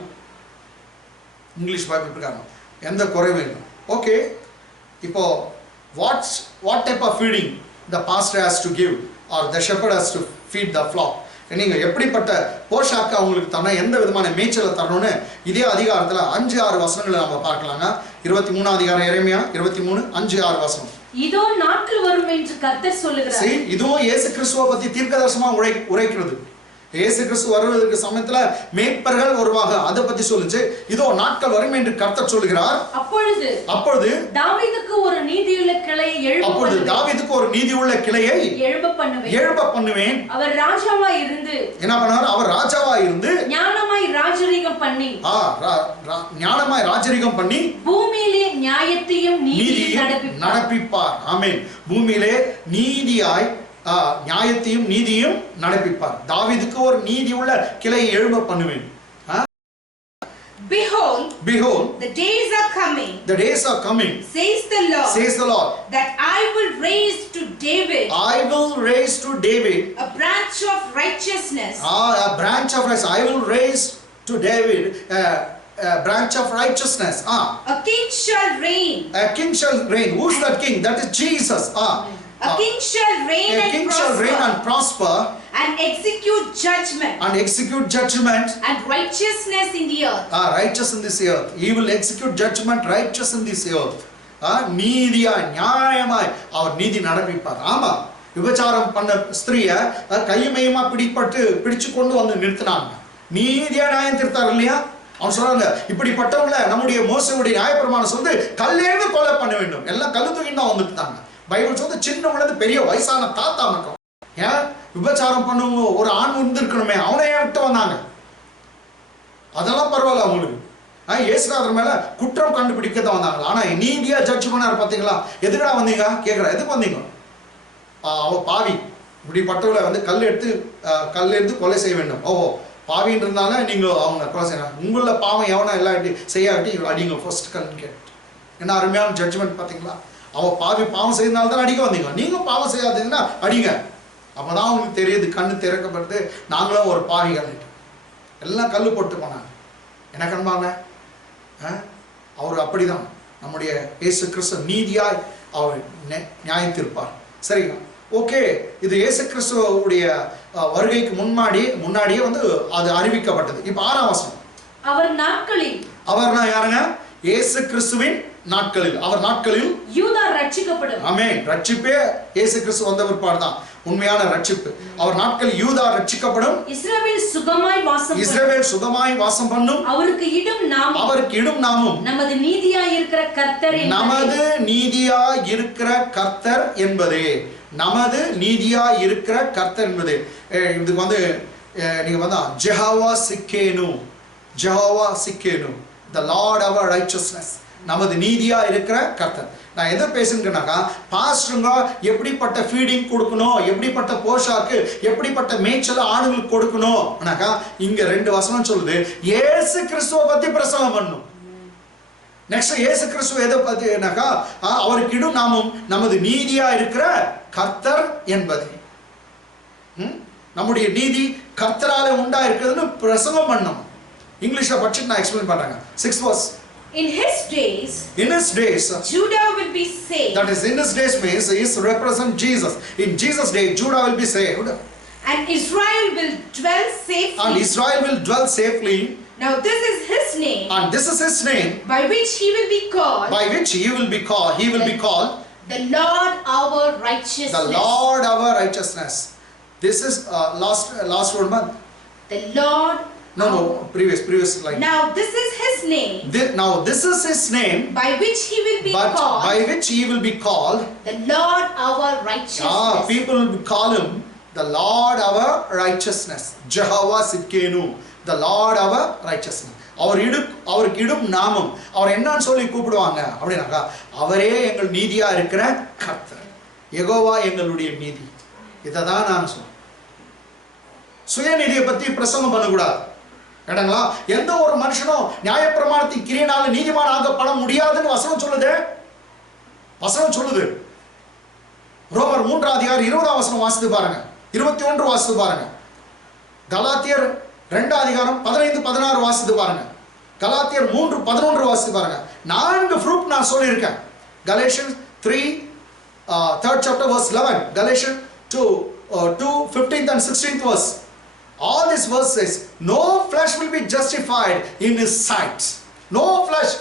இங்கிலீஷ் பைபிள் பிரகாரம் எந்த குறைவும் இல்லை. ஓகே, இப்போ what type of feeding the pastor has to give or the shepherd has to feed the flock? நீங்க எப்படிப்பட்ட போஷாக்கு அவங்களுக்கு தரணும், எந்த விதமான மேய்ச்சலை தரணும்னு இதே அதிகாரத்துல 5-6 வசனங்களை நம்ம பார்க்கலாங்க. 23 அதிகாரம் எரேமியா 23 5-6 வசனம். இதோ நாட்கள் வரும் என்று கர்த்தர் சொல்லுகிறார். இதுவும் இயேசு கிறிஸ்துவை பத்தி தீர்க்கதரிசனமா உரைக்கிறது. இயேசு கிறிஸ்து வருவதற்கு சமயத்துல மேய்ப்பர்கள் வருவாங்க, அதை பத்தி சொல்லுச்சு. இதோ நாட்கள் வரும் என்று கர்த்தர் சொல்லுகிறார். அப்பொழுது தாவீதுக்கு ஒரு நீதியுள்ள கிளையை எழும்ப பண்ணுவேன். அவர் ராஜாவாய் இருந்து என்ன பண்ணார்? அவர் ராஜாவாய் இருந்து ஞானமாய் ராஜரிகம் பண்ணி பூமியிலே நியாயத்தையும் நீதியையும் நடப்பிப்பார். ஆமென். பூமியிலே நீதியாய் நியாயத்தையும் நீதியும் நடப்பிப்பார். தாவீதுக்கு ஒரு நீதி உள்ள கிளையை எழும்ப பண்ணுவேன். Behold, the days are coming, says the Lord, that I will raise to David a branch of righteousness. I will raise to David a branch of righteousness. A king shall reign. Who's that king? That is Jesus. A king shall reign and prosper and execute judgment and righteousness in the earth. Righteous in this earth. He will execute judgment, righteous in this earth. நீதியா நியாயமாய் அவர் நீதி நடப்பிப்பார். ஆமா, விபச்சாரம் பண்ண ஸ்திரீய கையுமையுமா பிடிச்சு கொண்டு வந்து நிறுத்தினாங்க. நீதியா நியாயம் திருத்தார் இல்லையா? அவன் சொல்றாங்க, இப்படிப்பட்டவங்கள நம்முடைய மோசையுடைய நியாயப்பிரமாணம் சொல்லி கல்லேந்து கொலை பண்ண வேண்டும். எல்லாம் கல்லு தூக்கிட்டு தான் வந்துட்டாங்க. பைபிள் சொல்ல சின்னவங்களது பெரிய வயசான தாத்தா மட்டும் ஏன் விபச்சாரம் பண்ணுவோம் ஒரு ஆண் இருந்திருக்கணுமே, அவனை ஏன் விட்டு வந்தாங்க? அதெல்லாம் பரவாயில்ல அவங்களுக்கு. இயேசுநாதர் மேல குற்றம் கண்டுபிடிக்க தான் வந்தாங்க. ஆனா நீதியா ஜட்ஜ் பண்ணாரு. பாத்தீங்களா? எதுக்கடா வந்தீங்க கேட்கிறா. எதுக்கு வந்தீங்க? அவ பாவி, இப்படிப்பட்டவளை வந்து கல் எடுத்து கொலை செய்ய வேண்டும். ஓஹோ, பாவின்றதுனால நீங்க அவங்க கொலை செய்யணும். உங்கள பாவம் எவனா எல்லாம் செய்யாட்டி அடிங்க ஃபர்ஸ்ட் கல்னு கேட்டு. என்ன அருமையான ஜட்ஜ்மெண்ட் பாத்தீங்களா? அவ பாவம் செய்தனால தான் அடிக்க வந்தீங்க. நீங்க பாவம் செய்யாதீங்கன்னா அடிங்க. அப்பதான் உங்களுக்கு தெரியுது, கண்ணு திறக்கப்படுது, நாங்களும் ஒரு பாவிகள். எல்லாம் கல்லு போட்டு போனாங்க. என்ன கண்பாங்க? அவர் அப்படிதான் நம்முடைய இயேசு கிறிஸ்து நீதியாய் அவர் நியாயத்திருப்பார். சரிங்க, ஓகே. இது இயேசு கிறிஸ்துவுடைய வருகைக்கு முன்னாடியே வந்து அது அறிவிக்கப்பட்டது. இப்ப 6ஆம் வசனம். அவர்னா யாருங்க? இயேசு கிறிஸ்துவின் நாட்களில், அவர் நாட்களில் யூதா ரட்சிக்கப்படும். ஆமென். ரட்சிப்பே இயேசு கிறிஸ்து வந்த பிற்பாடு தான் உண்மையான ரட்சிப்பு. அவர் நாட்களில் யூதா ரட்சிக்கப்படும். இஸ்ரவேல் சுகமாய் வாசம் பண்ணும். அவருக்கு இடும் நாமம் நமது நீதியாய் இருக்கிற கர்த்தர். நமது நீதியாய் இருக்கிற கர்த்தர் என்பதே. நமது நீதியாய் இருக்கிற கர்த்தர் என்பது. இதுக்கு வந்து நீங்க வந்தா Jehovah சிக்கேனு, the Lord our righteousness. நமது நீதியா இருக்கிற கர்த்தர். நான் எதை பேசுறேன்னாக்கா, பாஸ்டருங்க எப்படிப்பட்ட ஃபீடிங் கொடுக்கணும், எப்படிப்பட்ட போஷாக்கு, எப்படிப்பட்ட மேய்ச்சல் ஆணுங்களுக்கு கொடுக்கணும்னாக்கா இங்க 2 வசனம் சொல்லுது. இயேசு கிறிஸ்துவை பத்தி பிரசங்கம் பண்ணணும். நெக்ஸ்ட் இயேசு கிறிஸ்துவ எதை பத்தினாக்கா, அவருக்கு இடும் நாமம் நமது நீதியா இருக்கிற கர்த்தர் என்பது. நம்முடைய நீதி கர்த்தரால உண்டா இருக்கிறதுன்னு பிரசங்கம் பண்ணணும். இங்கிலீஷ்ல படிச்சு நான் எக்ஸ்பிளைன் பண்றேங்க. 6th verse. In his days, Judah will be saved. That is, in his days means is represent Jesus. In Jesus' day, Judah will be saved. And Israel will dwell safely. Now this is his name. And this is his name. By which he will be called. He will be called. The Lord our righteousness. The Lord our righteousness. This is last one month. The Lord. No, previous line. Now this is his name. This is his name. By which he will be called. By which he will be called. The Lord our righteousness. People will call him the Lord our righteousness. Jehovah Sidkenu. The Lord our righteousness. அவருக்கு இடும் நாமம். அவர் என்னன்னு சொல்லி கூப்பிடுவாங்க அப்படின்னாக்கா, அவரே எங்கள் நீதியா இருக்கிற கர்த்தர். யெகோவா எங்களுடைய நீதி. இததான் நான் சொல்றேன். சுயநீதியை பத்தி பிரசங்கம் பண்ணக்கூடாது. கேட்டாங்களா? எந்த ஒரு மனுஷனும் நியாயப்பிரமாணத்தின் கிரியையினால நீதிமான் ஆகப்பட முடியாதுன்னு வசனம் சொல்லுது. ரோமர் 3ஆம் அதிகாரம் 20ஆம் வசனம் வாசித்து பாருங்க. 21 வாசித்து பாருங்க. கலாத்தியர் 2ஆம் அதிகாரம் 15-16 வாசித்து பாருங்க. கலாத்தியர் 3:11 வாசித்து பாருங்க. 4 ஃப்ரூட் நான் சொல்லியிருக்கேன். Galatians 3 3rd chapter verse 11, Galatians 2 15th and 16th verse. All this verse says, no flesh will be justified in his sight. No flesh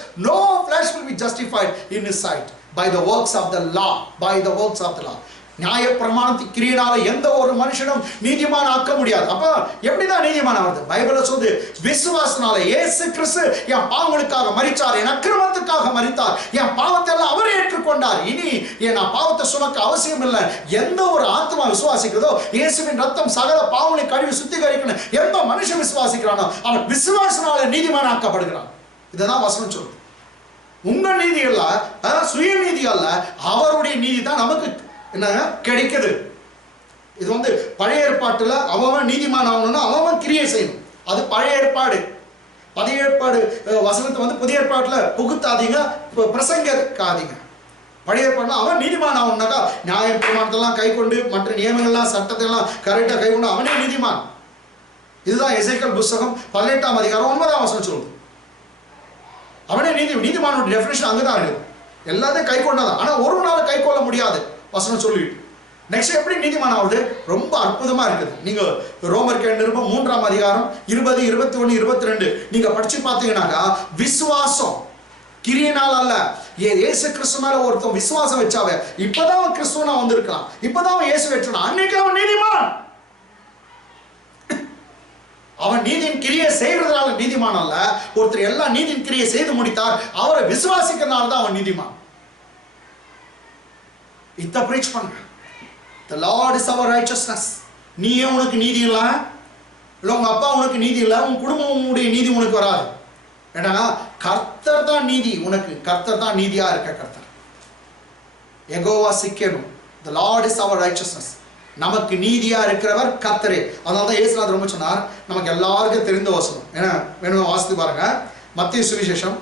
will be justified in his sight by the works of the law, by the works of the law. நியாய பிரமாணத்தின் கிரியையினால எந்த ஒரு மனுஷனும் நீதிமான் ஆக்க முடியாது. அப்ப எப்படிதான் நீதிமான் ஆவது? பைபிள்ல சொல்லுது, விசுவாசனால இயேசு கிறிஸ்து என் பாவங்களுக்காக மரித்தார், என் அக்கிரமத்துக்காக மரித்தார், என் பாவத்தை எல்லாம் அவர் ஏற்றுக்கொண்டார், இனி நான் பாவத்தை சுமக்க அவசியம் இல்லை. எந்த ஒரு ஆத்மா விசுவாசிக்கிறதோ இயேசுவின் ரத்தம் சகல பாவங்களை கழுவி சுத்திகரிக்கணும் எந்த மனுஷன் விசுவாசிக்கிறானோ அவன் விசுவாசனால நீதிமான் ஆக்கப்படுகிறான். இதுதான் வசனம் சொல்லுது. உங்க நீதி அல்ல, சுய நீதி அல்ல, அவருடைய நீதி தான் நமக்கு என்ன கிடைக்குது. இது வந்து பழைய ஏற்பாட்டுல அவன் நீதிமான் ஆகணும்னா அவன் கிரியை செய்யணும். அது பழைய ஏற்பாடு. பழைய ஏற்பாடு வசனத்தை வந்து புதிய ஏற்பாட்டுல புகுத்தாதீங்க, பிரசங்காதீங்க. பழைய ஏற்பாடுல அவன் நீதிமான் ஆகணும்னாக்கா நியாய பிரமாணத்தெல்லாம் கை கொண்டு மற்ற நியமங்கள்லாம் சட்டத்தை எல்லாம் கரெக்டா கை கொண்டு அவனே நீதிமான். இதுதான் எசேக்கியேல் புத்தகம் 18ஆம் அதிகாரம் 9ஆம் வசனம் சொல்லுது. அவனே நீதிமானோட டெஃபினிஷன் அங்கதான் இருக்கு. எல்லாத்தையும் கை கொண்டாதான். ஆனா ஒரு நாள் கை கொள்ள முடியாது வசனம் சொல்லிட்டு. நெக்ஸ்ட் எப்படி நீதிமான் ஆகுது? ரொம்ப அற்புதமா இருக்குது. நீங்க ரோமர் நிருபம் 3ஆம் அதிகாரம் 20, 21, 22 நீங்க படிச்சு பார்த்தீங்கன்னாக்கா விசுவாசம் கிரியையினால் அல்ல, இயேசு கிறிஸ்து மேல ஒருத்தன் விசுவாசம் வச்சாவே இப்பதான் அவன் கிறிஸ்துவனா வந்திருக்கான், இப்பதான் அவன் இயேசு வச்சான், அன்னைக்கு அவன் நீதிமான். அவன் நீதியின் கிரியை செய்யறதுனால நீதிமான் அல்ல. ஒருத்தர் எல்லா நீதியின் கிரியை செய்து முடித்தார், அவரை விசுவாசிக்கிறதுனால தான் அவன் நீதிமான். இத பிரீச் பண்ணு. The Lord is our righteousness. நீயே உனக்கு நீதி இல்ல, இல்ல உங்க அப்பா உனக்கு நீதி இல்ல, உன் குடும்பமுடைய நீதி உனக்கு வராது. ஏன்னா கர்த்தர் தான் நீதி உனக்கு, கர்த்தர் தான் நீதியா இருக்க கர்த்தர். Jehovah சிக்கேனு. The Lord is our righteousness. நமக்கு நீதியா இருக்கிறவர் கர்த்தரே. அதனால தான் இயேசுநாதர் ரொம்ப சொன்னார், நமக்கு எல்லாருக்கும் தெரிந்த வசனம். ஏன்னா வேணுமா வாசித்து பாருங்க. மத்தேயு சுவிசேஷம்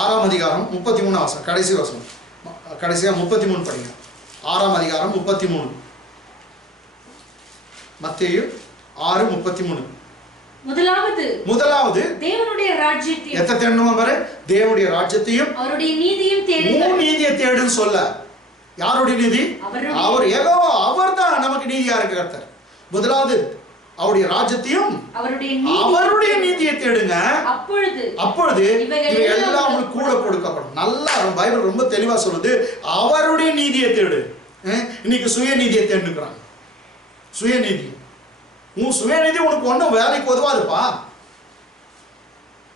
6ஆம் அதிகாரம் 33ஆம் வசனம், கடைசி வசனம். கடைசியா 33 படிங்க. 6ஆம் அதிகாரம் 33. மத்தேயு 6:33. முதலாவது தேவனுடைய ராஜ்யத்தையும், எதை தேடணுமா பாரு, தேவனுடைய ராஜ்யத்தையும் அவருடைய நீதியையும் தேடுங்க. நீதியை தேடுன்னு சொல்ல, யாருடைய நீதி? அவர் யெகோவா, அவர்தான் நமக்கு நீதியா இருக்க கர்த்தர். முதலாவது அவருடைய ராஜ்யத்தையும் அவருடைய நீதியை தேடுங்க, அப்பொழுது இவையெல்லாம் உங்களுக்கு கூட கொடுக்கப்படும். நல்லா பைபிள் ரொம்ப தெளிவா சொல்லுது, அவருடைய நீதியை தேடு. இன்னைக்கு சுயநீதியை தேடுகிறான். சுயநீதி, உன் சுயநீதி உனக்கு ஒன்றும் வேலைக்கு உதவாதுப்பா.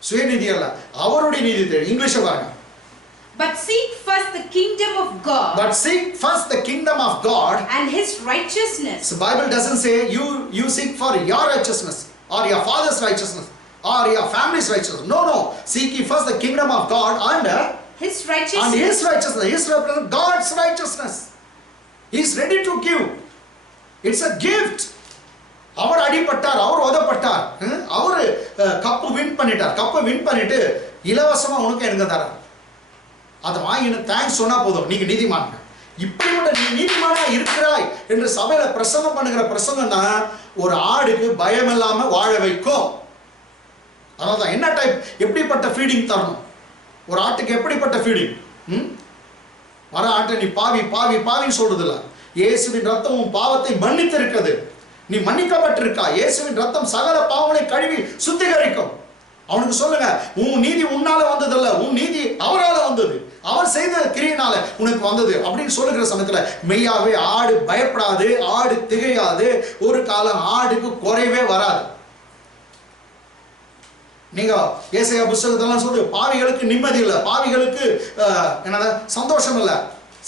சுயநீதி அல்ல, அவருடைய நீதி தேடு. இங்கிலீஷ் பாருங்க. But seek first the kingdom of God. But seek first the kingdom of God and his righteousness. The Bible doesn't say you seek for your righteousness or your father's righteousness or your family's righteousness. No. Seek ye first the kingdom of God and his righteousness. And his righteousness. His represents God's righteousness. He is ready to give. It's a gift. அவர் அடிபட்டார், அவர் உதப்பட்டார், அவர் cup win பண்ணிட்டார். கப்பை win பண்ணிட்டு இலவசமா உனக்கு எனக்கு தரார். அதை வாங்கி தேங்க்ஸ் சொன்னா போதும், நீங்க நீதிமான். இப்படிப்பட்ட நீ நீதிமானா இருக்கிறாய் என்று சபையில பிரசங்கம் பண்ணுகிற பிரசங்கம் தான் ஒரு ஆடுக்கு பயம் இல்லாம வாழ வைக்கும். அதான் என்ன டைப், எப்படிப்பட்ட ஃபீடிங் தரணும் ஒரு ஆட்டுக்கு, எப்படிப்பட்ட ஃபீடிங்? வர ஆட்டை நீ பாவி பாவி பாவின்னு சொல்றது இல்ல. இயேசுவின் ரத்தம் உன் பாவத்தை மன்னித்து இருக்கிறது, நீ மன்னிக்கப்பட்டிருக்கா. இயேசுவின் ரத்தம் சகல பாவங்களை கழுவி சுத்திகரிக்கும். அவனுக்கு சொல்லுங்க, உன் நீதி உன்னால வந்ததல்ல, உன் நீதி அவரால வந்தது, அவர் செய்த கிரியையினால உனக்கு வந்தது அப்படின்னு சொல்லுகிற சமயத்துல மெய்யாவே ஆடு பயப்படாது, ஆடு திகையாது, ஒரு காலம் ஆடுக்கு குறைவே வராது. நீங்க ஏசாயா புத்தகத்தெல்லாம் சொல்லு, பாவிகளுக்கு நிம்மதி இல்லை, பாவிகளுக்கு என்னது சந்தோஷம் இல்லை,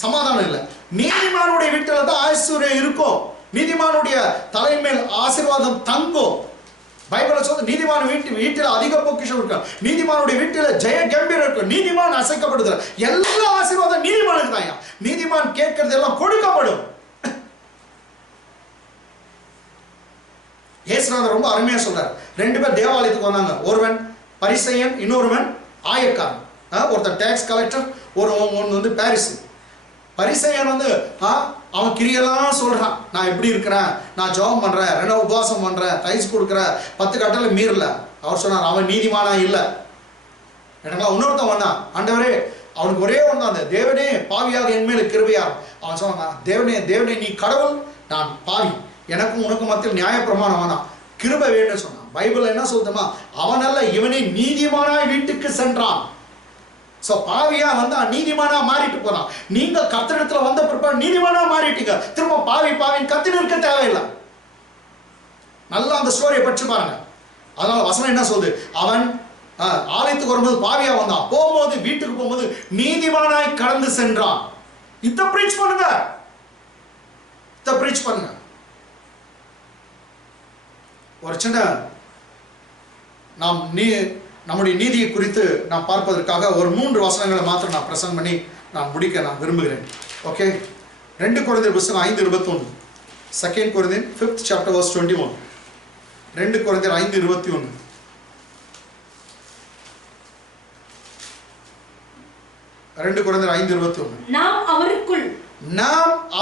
சமாதானம் இல்லை. நீதிமானுடைய வீட்டில தான் ஐஸ்வர்யம் இருக்கும், நீதிமானுடைய தலைமையில் ஆசீர்வாதம் தங்கும். பைபிள் சொல்லுது, நீதிமான வீட்டில் அதிக பொக்கிஷம் இருக்கும், நீதிமானுடைய வீட்டில் ஜெய கம்பீரம் இருக்கும், நீதிமான் அசைக்கப்படுது. எல்லா ஆசீர்வாதம் நீதிமானுக்கு தான். நீதிமான் கேட்கறது எல்லாம் கொடுக்கப்படும். இயேசுநாதர் ரொம்ப அருமையா சொல்றார். 2 பேர் தேவாலயத்துக்கு வந்தாங்க, ஒருவன் பரிசேயன், இன்னொருவன் ஆயக்காரன். ஒருத்தர் டாக்ஸ் கலெக்டர், ஒன்று வந்து பாரிஸ். பரிசேயன் வந்து அவன் கிரியெல்லாம் சொல்றான், நான் எப்படி இருக்கிறேன், நான் ஜெபம் பண்றேன், 2 உபவாசம் பண்றேன், தைஸ் கொடுக்குறேன், 10 கட்டளை மீறல. அவர் சொன்னார், அவன் நீதிமானா இல்லை. எனக்கா இன்னொருத்தன் வந்தான், ஆண்டவரே, அவனுக்கு ஒரே ஒன்று தான், அந்த தேவனே பாவியாக என் மேல கிருபையார். அவன் சொன்னான், தேவனே தேவனே நீ கடவுள், நான் பாவி, எனக்கும் உனக்கும் மத்தியில் நியாய பிரமாணம் வேணாம், கிருபை வேணும்னு சொன்னான். பைபிள் என்ன சொல்லுமா, அவனல்ல இவனே நீதிமானாய் வீட்டுக்கு சென்றான். சோ பாவியா வந்தா நீதிமானா மாறிட்டு போறான். நீங்க கர்த்தரிடத்துல வந்த பிற்பாடு நீதிமானா மாறிட்டீங்க, திரும்ப பாவின்னு கத்தின்னு இருக்க தேவையில்லை. நல்லா அந்த ஸ்டோரியை படிச்சு பாருங்க. அதனால வசனம் என்ன சொல்லுது, அவன் ஆலயத்துக்கு வரும்போது பாவியா வந்தான், போகும்போது வீட்டுக்கு போகும்போது நீதிமானாய் கடந்து சென்றான். இத பிரீச் பண்ணுங்க, இத பிரீச் பண்ணுங்க. ஒரு சின்ன நாம் நம்முடைய நீதியை குறித்து நாம் பார்ப்பதற்காக ஒரு 3 வசனங்களை மாத்திரம் நான் பிரசங்கம் பண்ணி நான் முடிக்க நான் விரும்புகிறேன். ஓகே, 2 கொரிந்தியர் புத்தகம் 5:21, 2 Corinthians 5th chapter verse 21, 2 கொரிந்தியர் 5:21. நாம்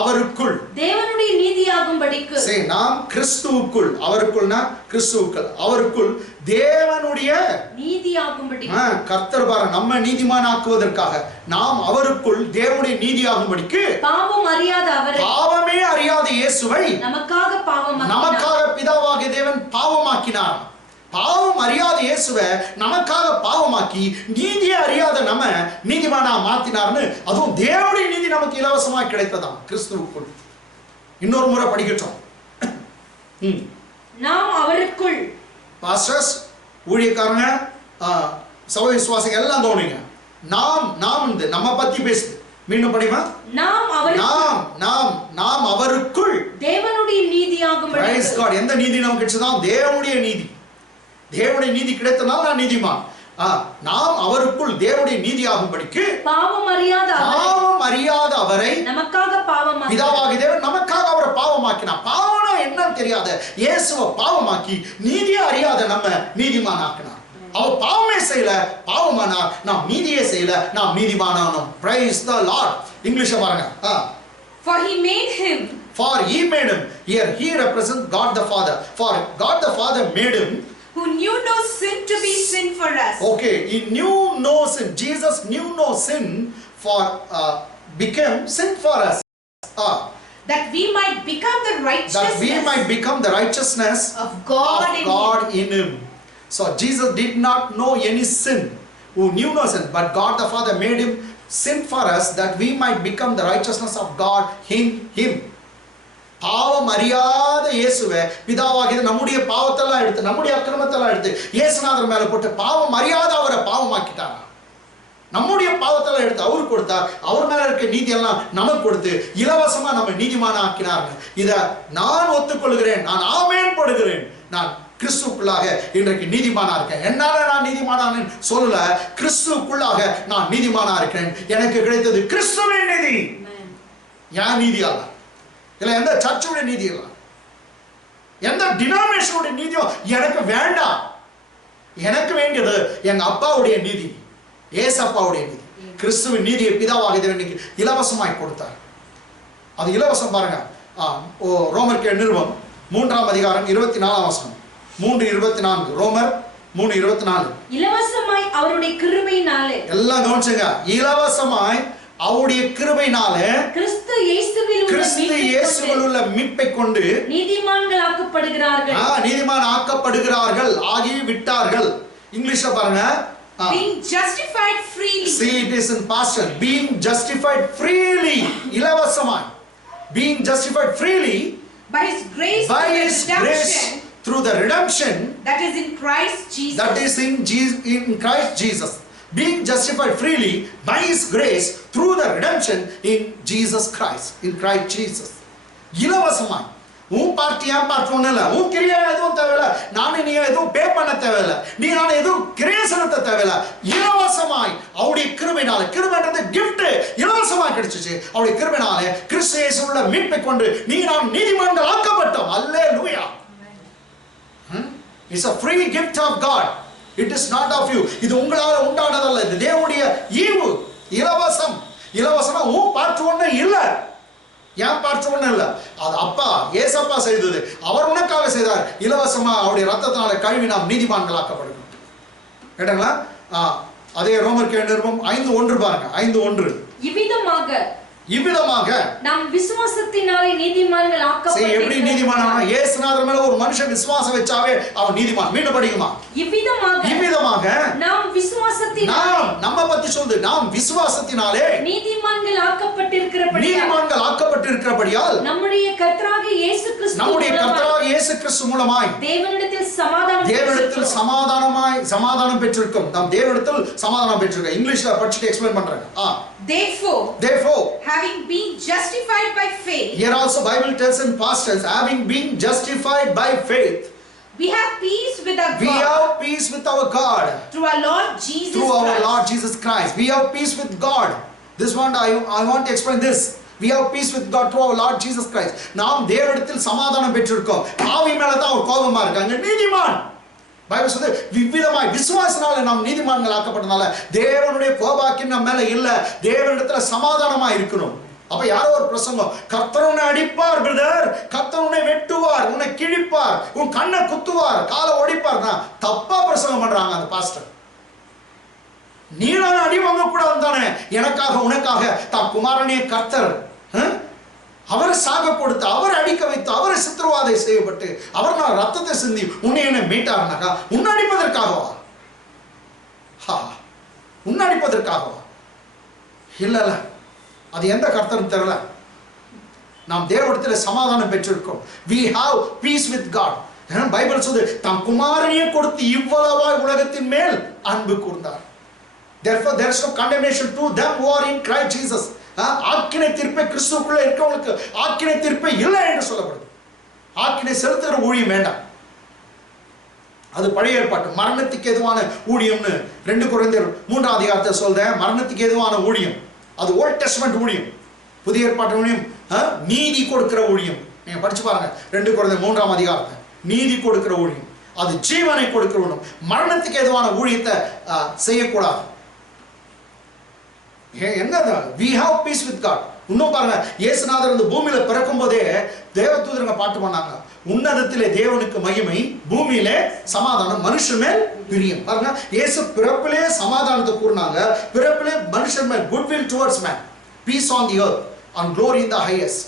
அவருக்குள் தேவனுடைய நீதியாகும்படிக்கு, சரி, நாம் கிறிஸ்துவுக்குள், அவருக்குள்னா கிறிஸ்துவுக்குள், அவருக்குள் தேவனுடைய நீதியாகும்படிக்கு, கர்த்தர் பாரு நம்ம நீதிமான் ஆக்குவதற்காக நாம் அவருக்குள் தேவனுடைய நீதியாகும்படிக்கு பாவம் அறியாத அவரை, பாவமே அறியாத இயேசுவை நமக்காக பிதாவாகிய தேவன் பாவமாக்கினார். பாவம் அறியாத இயேசுவை நமக்காக பாவமாக்கி நீதியை அறியாத நம்ம நீதிமானா மாத்தினார்னு. அதுவும் தேவனுடைய நீதி நமக்கு இலவசமாக கிடைத்ததாம் கிறிஸ்துவுக்குள். இன்னொரு முறை படிக்கட்டும். நாம் அவருக்குள், பாஸ்டர்ஸ், ஊழியக்காரங்க, சபை விசுவாசிகள் எல்லாம் கவனிங்க. நாம் நம்ம பத்தி பேசுது. மீண்டும் படிமா, நாம் அவருக்குள் தேவனுடைய நீதியாகும்படி. Price God. எந்த நீதி நமக்கு கிடைச்சதாம்? தேவனுடைய நீதி. தேவனுடைய நீதி கிடைத்தனால் நான் நீதிமான். நாம் அவருக்குள் தேவனுடைய நீதியாகும்படிக்கு பாவம் அறியாத அவரை நமக்காக பிதாவாகிய தேவன் நமக்காக அவரை பாவமாக்கினார். பாவம்னா என்னன்னு தெரியாத இயேசுவை பாவமாக்கி நீதியை அறியாத நம்ம நீதிமான் ஆக்கினார். அவர் பாவமே செய்யல, பாவமானார். நாம் நீதியே செய்யல, நாம் நீதிமானானோம். Praise the Lord. இங்கிலீஷ்ல பாருங்க. For he made him. Here he represents God the Father. For God the Father made him who knew no sin to be sin for us. Okay, he knew no sin. Jesus knew no sin for became sin for us. That we might become the righteousness of God in him. So Jesus did not know any sin, who knew no sin, but God the Father made him sin for us that we might become the righteousness of God in him. பாவம் அறியாத இயேசுவை பிதாவாகிய நம்முடைய பாவத்தெல்லாம் எடுத்து, நம்முடைய அக்கிரமத்தெல்லாம் எடுத்து இயேசுநாதர் மேல போட்டு பாவம் அறியாத அவரை பாவமாக்கிட்டார். நம்முடைய பாவத்தெல்லாம் எடுத்து அவருக்கு கொடுத்தார். அவர் மேல இருக்க நீதி எல்லாம் நமக்கு கொடுத்து இலவசமா நம்ம நீதிமான ஆக்கினார். இத நான் ஒத்துக்கொள்கிறேன், நான் ஆமென் போடுகிறேன். நான் கிறிஸ்துக்குள்ளாக இன்றைக்கு நீதிமானா இருக்கேன். என்னால நான் நீதிமானானேன் சொல்லல, கிறிஸ்துக்குள்ளாக நான் நீதிமானா இருக்கேன். எனக்கு கிடைத்தது கிறிஸ்துவின் நீதி, என் நீதி அல்ல. இல்ல எந்த சர்ச்சுடைய நீதி இல்ல, எந்த டினாமினேஷனுடைய நீதியோ எனக்கு வேண்டாம். எனக்கு வேண்டியது எங்க அப்பாவுடைய நீதி, ஏசப்பாவுடைய நீதி. கிறிஸ்துவின் நீதியை பிதாவாகிய தேவன் இன்னைக்கு இலவசமாய் கொடுத்தார். அது இலவசம் பாருங்க. ரோமர் நிருபம் 3ஆம் அதிகாரம் 24ஆம் வசனம். 3:24. ரோமர் 3:24. இலவசமாய் அவருடைய கிருபையினாலே, எல்லாம் கவனிச்சுங்க, இலவசமாய் அவருடைய கிருபையினாலே கிறிஸ்து இயேசுவில் உள்ள மீட்பை கொண்டு நீதிமான்கள் ஆக்கப்படுகிறார்கள், ஆகி விட்டார்கள். இங்கிலீஷ்ல பாருங்க, being justified freely. See, it is in past tense. Being justified freely, இலவசமாய். Being justified freely by his grace, through the redemption that is in Christ Jesus. That is in Christ Jesus. Being justified freely by his grace through the redemption in Jesus Christ, in Christ Jesus. இலவசமாய். உன் party ஏன் part ஒன்றும் இல்லை, உன் கிரியா எதுவும் தேவையில்லை, நானும் நீ எதுவும் பே பண்ண தேவையில்லை, நீ நான் எதுவும் கிரியை செலுத்த தேவையில்லை. இலவசமாய் அவருடைய கிருபையினால, கிருபைன்றது gift, இலவசமாய் கிடைச்சிச்சு. அவருடைய கிருபையினால கிறிஸ்து இயேசுவுள்ள மீட்பை கொண்டு நீ நாம் நீதிமான்கள் ஆக்கப்பட்டோம். அல்லேலூயா. It's a free gift of God. It is not of you. இது உங்களால உண்டானதல்ல, இது தேவனுடைய ஈவு, இலவசம். இலவசமா உன் பார்ட் ஒண்ணு இல்ல, ஏன் பார்ட் ஒண்ணு இல்ல, அது அப்பா ஏசப்பா செய்தது. அவர் உனக்காக செய்தார். இலவசமா அவருடைய ரத்தத்தினால கழுவி நாம் நீதிமான்களாக்கப்படுகிறோம். கேட்டீங்களா? அதே ரோமர் நிருபம் 5:1 பாருங்க. 5:1. இவ்விதமாக இவ்விதமாக நாம் விசுவாசத்தினாலே நீதிமான்கள் ஆக்கப்பட்டோம். எப்படி நீதிமானானா? இயேசுநாதர் மேல ஒரு மனுஷன் விசுவாசம் வச்சாவே அவன் நீதிமான். மீண்டும் படிக்குமா? இவ்விதமாக நாம் விசுவாசத்தினாலே, நம்ம பத்தி சொல்லுது, நாம் விசுவாசத்தினாலே நீதிமான்கள் ஆக்கப்பட்டிருக்கிறபடியால் நம்முடைய கர்த்தராகிய இயேசு கிறிஸ்து மூலமாய் தேவனிடத்தில் சமாதானம் பெற்றிருக்கும். நாம் தேவனிடத்தில் சமாதானம் பெற்றிருக்கோம். இங்கிலீஷ்ல படிச்சுட்டு எக்ஸ்பிளைன் பண்றாங்க. Therefore, having been justified by faith. Here also Bible tells in past tense, having been justified by faith. We have peace with our God. We have peace with our God. Through our Lord Jesus Christ. We have peace with God. This one I want to explain this. We have peace with God through our Lord Jesus Christ. நாம் தேவனிடத்தில் சமாதானம் பெற்றிருக்கோம். பாவி மேல தான் ஒரு கோபமா இருக்காங்க. நீதிமான். பைபிள் சொல்லுது, விவிதமாய் விசுவாசனால நாம் நீதிமான்கள் ஆக்கப்பட்டனால தேவனுடைய கோபாக்கின் நம்ம மேல இல்ல. தேவனிடத்துல சமாதானமா இருக்கணும். அப்ப யாரோ ஒரு பிரசங்கம், கர்த்தர் உன்னை அடிப்பார் பிரதர், கர்த்தர் உன்னை வெட்டுவார், உன்னை கிழிப்பார், உன் கண்ணை குத்துவார், காலை ஒடிப்பார், தப்பா பிரசங்கம் பண்றாங்க அந்த பாஸ்டர். நீ நான் அடி வாங்க கூடாது தானே? எனக்காக உனக்காக தான் குமாரனே கர்த்தர் அவரை சாக கொடுத்து, அவரை அடிக்க வைத்து, அவரை சித்திரவாதை செய்யப்பட்டு, அவர் நான் ரத்தத்தை சிந்தி உன்னை என்ன மீட்டாருனாக்கா உன்னடிப்பதற்காகவா? உன்னடிப்பதற்காகவா? இல்ல, அது எந்த கர்த்தர்னு தெரியல. நாம் தேவனிடத்தில் சமாதானம் பெற்றிருக்கோம். We have peace with God. Bible சொல்லுது, தம் குமாரனையே கொடுத்து இவ்வளவாய் உலகத்தின் மேல் அன்பு கூர்ந்தார். Therefore there is no condemnation to them who are in Christ Jesus. ஆக்கினை தீர்ப்பை கிறிஸ்துவுக்குள்ள இருக்கவங்களுக்கு ஆக்கினை தீர்ப்பை இல்லை என்று சொல்லப்படுது. ஆக்கினை செலுத்துகிற ஊழியம் வேண்டாம். அது பழைய ஏற்பாட்டு மரணத்துக்கு எதுவான ஊழியம்னு 2 கொரிந்தியர் 3ஆம் அதிகாரத்தை சொல்றேன். மரணத்துக்கு எதுவான ஊழியம் அது ஓல்ட் டெஸ்டமென்ட் ஊழியம். புதிய ஏற்பாட்டு ஊழியம் நீதி கொடுக்கிற ஊழியம். நீங்க படிச்சு பாருங்க 2 கொரிந்தியர் 3ஆம் அதிகாரத்தை. நீதி கொடுக்கிற ஊழியம், அது ஜீவனை கொடுக்கிற ஊழியம். மரணத்துக்கு எதுவான ஊழியத்தை செய்யக்கூடாது. We have peace with God. இன்னும் பாருங்க, இயேசுநாதர் இந்த பூமியில பிறக்கும் போதே தேவதூதருங்க பாட்டு பண்ணாங்க, உன்னதத்திலே தேவனுக்கு மகிமை, பூமியிலே சமாதானம், மனுஷன் மேல் பிரியம். பாருங்க, இயேசு பிறப்பிலே சமாதானத்தை கூறினாங்க, பிறப்பிலே மனுஷன் மேல் goodwill towards man, peace on the earth and glory in the highest.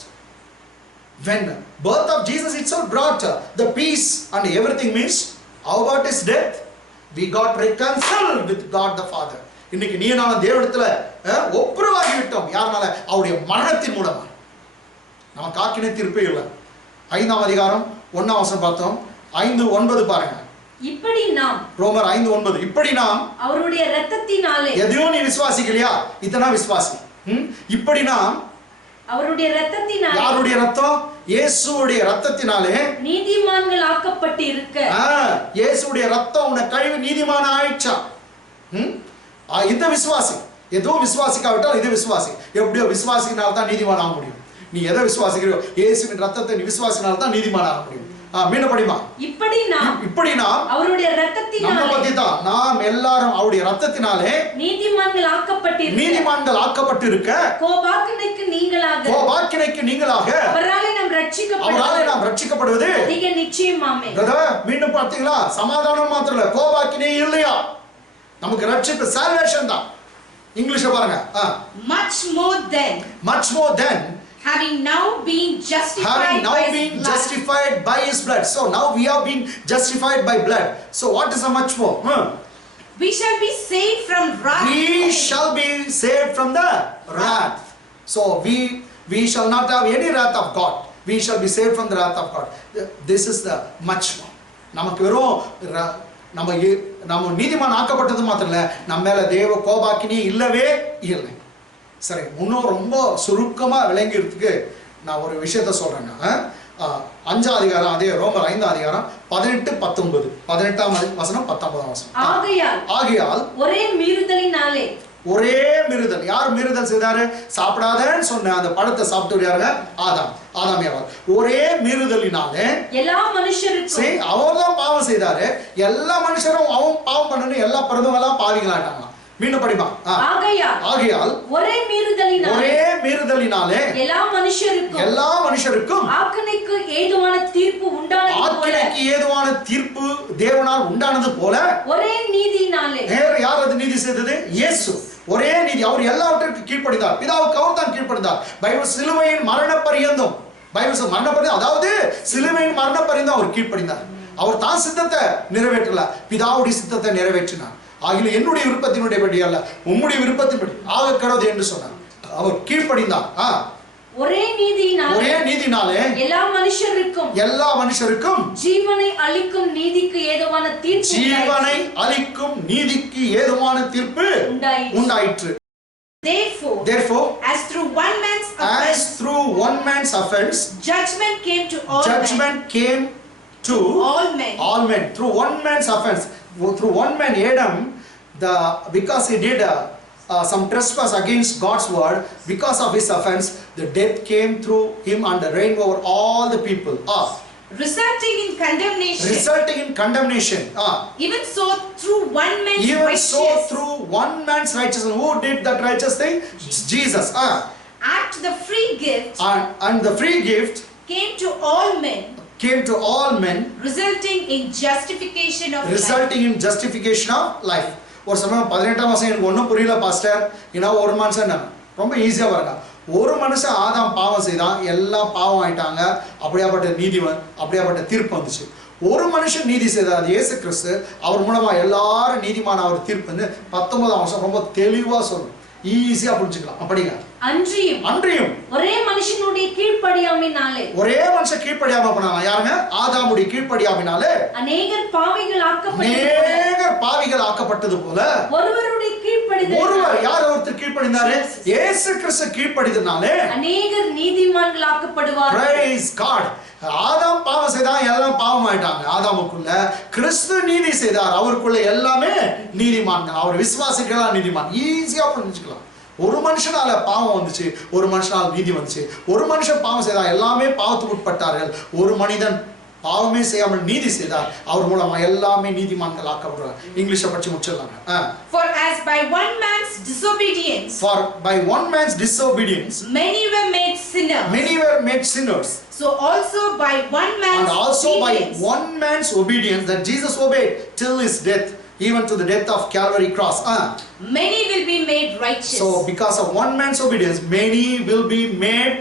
When birth of Jesus itself brought the peace and everything means, how about his death? We got reconciled with God the Father. இன்னைக்கு நீ நான் தேவனிடத்துல ஒப்புரவாகி விட்டோம். யாருனால? அவருடைய மரணத்தின் மூலமா. நமக்கு ஆக்கினை தீர்ப்பே இல்லை. 5ஆம் அதிகாரம் 1ஆம் வசனம் பார்த்தோம். 5:9 பாருங்க. இப்படி நாம், ரோமர் 5:9, இப்படி நாம் அவருடைய இரத்தத்தினாலே, எதையும் நீ விசுவாசிக்கலையா? இத்தனை விசுவாசி. இப்படி நாம் அவருடைய இரத்தத்தினாலே, யாருடைய ரத்தம்? இயேசுவுடைய ரத்தத்தினாலே நீதிமான்கள் ஆக்கப்பட்டிருக்க. இயேசுவுடைய ரத்தம் உன்னை கழுவி நீதிமான ஆயிடுச்சா? இந்த விசுவாசி. ஏதோ விசுவாசிக்காவிட்டால் இது விசுவாசி. எப்படியோ விசுவாசினால தான் நீதிமான் ஆக முடியும். நீ எதை விசுவாசிக்கிறியோ, இயேசுவின் ரத்தத்தை நீ விசுவாசினால தான் நீதிமான் ஆக முடியும். மீண்டும் படிமா. இப்படி நாம் அவருடைய இரத்தத்தினாலே, நம்ம பத்தி தான் நாம் எல்லாரும் அவருடைய இரத்தத்தினாலே நீதிமான்கள் ஆக்கப்பட்டிருக்க, கோபாக்கினைக்கு நீங்களாக அவராலே நாம் ரட்சிக்கப்படுவது அதிக நிச்சயமாமே. மீண்டும் பார்த்தீங்களா? சமாதானம் மாத்திரம் இல்ல, கோபாக்கினை இல்லையா? நமக்கு ரட்சிப்பு சால்வேஷன் தான். இங்கிலீஷ்ல பாருங்க. much more than having now been justified by his blood. So now we have been justified by blood. So what is a much more? We shall be saved from wrath. We shall be saved from the wrath. So we shall not have any wrath of God. We shall be saved from the wrath of God. This is the much more. நமக்கு வெறும் நம்ம நீதிமான் ஆக்கப்பட்டது மாத்திரம் இல்ல, நம்ம மேல தேவ கோபாக்கினி இல்லவே இல்லை. சரி, இன்னும் ரொம்ப சுருக்கமா விளங்கிறதுக்கு நான் ஒரு விஷயத்த சொல்றேங்க. 5ஆம் அதிகாரம், அதே ரோமர் 5ஆம் அதிகாரம் 18-19, 18ஆம் வசனம் 19ஆம் வசனம். ஆகையால் ஒரே மீறுதலினாலே, ஒரே மீறுதல். யார் மீறுதல் செய்தாரு? சாப்பிடாதேன்னு சொன்ன அந்த பழத்தை சாப்பிட்டு யாருங்க? ஆதாம் ஏவாள். ஒரே மீறுதலினாலே எல்லா மனுஷருக்கும், அவர்தான் பாவம் செய்தாரு, எல்லா மனுஷரும் அவன் பாவம் பண்ணணும், எல்லா பிறந்தவங்களாம் பாவிகளாட்டாங்க. மீண்டும் படிமா. ஆகையால் ஒரே மீறுதலினாலே எல்லா மனுஷருக்கும் ஆக்கினைக்கு ஏதுவான தீர்ப்பு தேவனால் உண்டானது போல ஒரே நீதினாலே. யார் அது நீதி செய்தது? இயேசு. ஒரே நீதி. அவர் எல்லாவற்றிற்கும் கீழ்ப்படிந்தார். பிதாவுக்கு அவர் தான் கீழ்ப்படிந்தார். பைபிள் சிலுவையின் மரண பரியந்தம், பைபிள் மரண பரியந்தம், அதாவது சிலுவையின் மரண பரியந்தம் அவர் கீழ்ப்படிந்தார். அவர் தான் சித்தத்தை நிறைவேற்றல, பிதாவுடைய சித்தத்தை நிறைவேற்றினார். ஆகிய என்னுடைய விருப்பத்தினுடைய படி அல்ல, உம்முடைய விருப்பத்தின்படி ஆக கடவுது என்று சொன்னார். அவர் கீழ்ப்படிந்தார். ஒரே நீதினாலே எல்லா மனுஷருக்கும் ஜீவனை அளிக்கும் நீதிக்கு ஏதுவான தீர்ப்பு உண்டாயிற்று. Therefore, as through one man's offense, judgment came to all men. Through one man's offense, through one man Adam, because he did some trespass against God's word, because of his offense, the death came through him and reigned over all the people, resulting in condemnation. Even so through one man's righteousness. Who did that righteous thing? Jesus. And the free gift came to all men, resulting in justification of life. ஒரு சமயம் 18ஆம் வசனம் எனக்கு ஒன்றும் புரியல pastor, ஏன்னா ஒரு மனுஷன் ரொம்ப ஈஸியாக வரங்க. ஒரு மனுஷன் ஆதாம் பாவம் செய்தான், எல்லாம் பாவம் ஆயிட்டாங்க, அப்படியாப்பட்ட அப்படியாப்பட்ட தீர்ப்பு வந்துச்சு. ஒரு மனுஷன் நீதி செய்தார், அது இயேசு கிறிஸ்து. அவர் மூலமா எல்லாரும் நீதிமான அவர் தீர்ப்பு வந்து 19ஆம் வசனம் ரொம்ப தெளிவா சொல்லும், ஈஸியா புரிஞ்சுக்கலாம். அப்படிங்க. அன்றியும் ஒரே மனுஷனுடைய கீழ்ப்படியாமையினாலே, ஒரே மனுஷன் கீழ்ப்படியாம போனாங்க. யாருங்க? ஆதாமுடைய கீழ்ப்படியாமையினாலே அநேகர் பாவிகள் ஆக்கப்பட்டது போல ஒருவருடைய கீழ்ப்படிதல், யார் ஒருத்தர் கீழ்ப்படிந்தாரு? இயேசு கிறிஸ்து கீழ்ப்படிதனாலே அநேகர் நீதிமான்கள் ஆக்கப்படுவார்கள். Praise God. ஆதாம் பாவம் செய்தான், எல்லாம் பாவம் ஆயிட்டாங்க. ஆதாமுக்குள்ள கிறிஸ்து நீதி செய்தார், அவருக்குள்ள எல்லாமே நீதிமான். அவர் விசுவாசிகளா நீதிமான். ஈஸியா புரிஞ்சுக்கலாம். ஒரு மனுஷனால பாவம் வந்துச்சு, ஒரு மனுஷனால் நீதி வந்துச்சு. ஒரு மனுஷன் பாவம் செய்தார், எல்லாமே பாவத்துக்கு உட்பட்டார்கள். ஒரு மனிதன் பாவமே செய்யாமல் நீதி செய்தார், அவர் மூலமா எல்லாமே நீதிமான்கள் ஆக்கப்படுறாங்க. இங்கிலீஷ படிச்சு முடிச்சிடலாங்க. For as by one man's disobedience many were made sinners, so also by one man's obedience that Jesus obeyed till his death, even to the death of Calvary cross, many will be made righteous. So because of one man's obedience, many will be made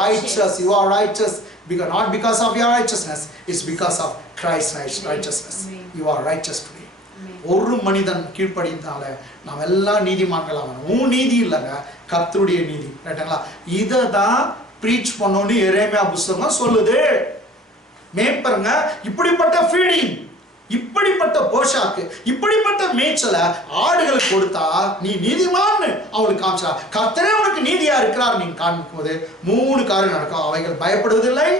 righteous. You are righteous because not because of your righteousness, it's because of Christ's righteousness. You are righteous today. ஒரு மனிதன் கீழ்ப்படிந்தால நாம் எல்லாம் நீதிமான்களாகணும். உன் நீதி இல்லைங்க, கர்த்தருடைய நீதி. ரைட்டுங்களா? இதை தான் ப்ரீச் பண்ணோன்னு எரேமியா புத்தகம் சொல்லுது. மேய்ப்பருங்க இப்படிப்பட்ட ஃபீடிங், இப்படிப்பட்ட போஷாக்கு, இப்படிப்பட்ட மேய்ச்சலை ஆடுகளுக்கு கொடுத்தா நீ நீதிமான் அவங்களுக்கு காமிச்சா, கர்த்தரே உனக்கு நீதியா இருக்கிறார் நீ காண்பிக்கும் போது 3 காரியம் நடக்கும். அவைகள் பயப்படுவதில்லை,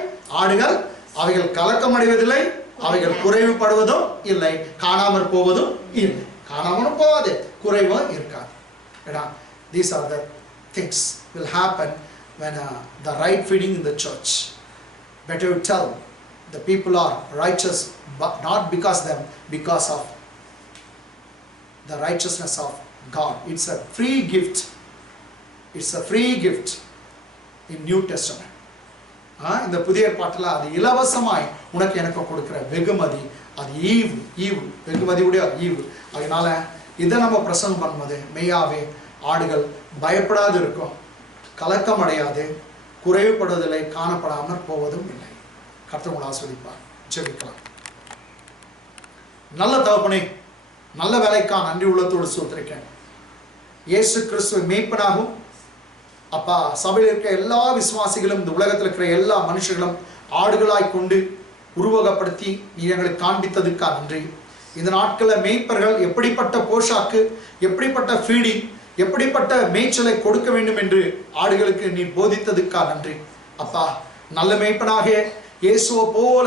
ஆடுகள் அவைகள் கலக்கம் அடைவதில்லை, அவைகள் குறைவுபடுவதும் இல்லை, காணாமற் போவதும் இல்லை. காணாமலும் போகாது, குறைவும் இருக்காது. These are the things will happen when the right feeding in the church. Better you tell the people are righteous, but not because of the righteousness of God. It's a free gift. It's a free gift in New Testament. இந்த புதிய ஏற்பாட்டில் அது இலவசமாய் உனக்கு எனக்கு கொடுக்கிற வெகுமதி, அது ஈவு, வெகுமதியுடைய ஈவு. அதனால இதை நம்ம பிரசங்கம் பண்ணும்போது மெய்யாவே ஆடுகள் பயப்படாது இருக்கும், கலக்கம் அடையாது, குறைவுபடுவதில்லை, காணப்படாமல் போவதும் இல்லை. கர்த்தர் உங்களை ஆசீர்வதிப்பார். ஜெபிக்கலாம். நல்ல தகப்பனே, நல்ல வேலைக்காக நன்றி உள்ளத்தோடு ஸ்தோத்திரிக்கிறேன். இயேசு கிறிஸ்துவை மேய்ப்பனாகும் அப்பா, சபையில் இருக்கிற எல்லா விசுவாசிகளும், இந்த உலகத்தில் இருக்கிற எல்லா மனுஷர்களும் ஆடுகளாய் கொண்டு உருவகப்படுத்தி நீ எங்களுக்கு காண்பித்ததுக்காக நன்றி. இந்த நாட்களில் மேய்ப்பர்கள் எப்படிப்பட்ட போஷாக்கு, எப்படிப்பட்ட ஃபீடிங், எப்படிப்பட்ட மேய்ச்சலை கொடுக்க வேண்டும் என்று ஆடுகளுக்கு நீ போதித்ததுக்காக நன்றி. அப்பா, நல்ல மேய்ப்பனாக இயேசுவை போல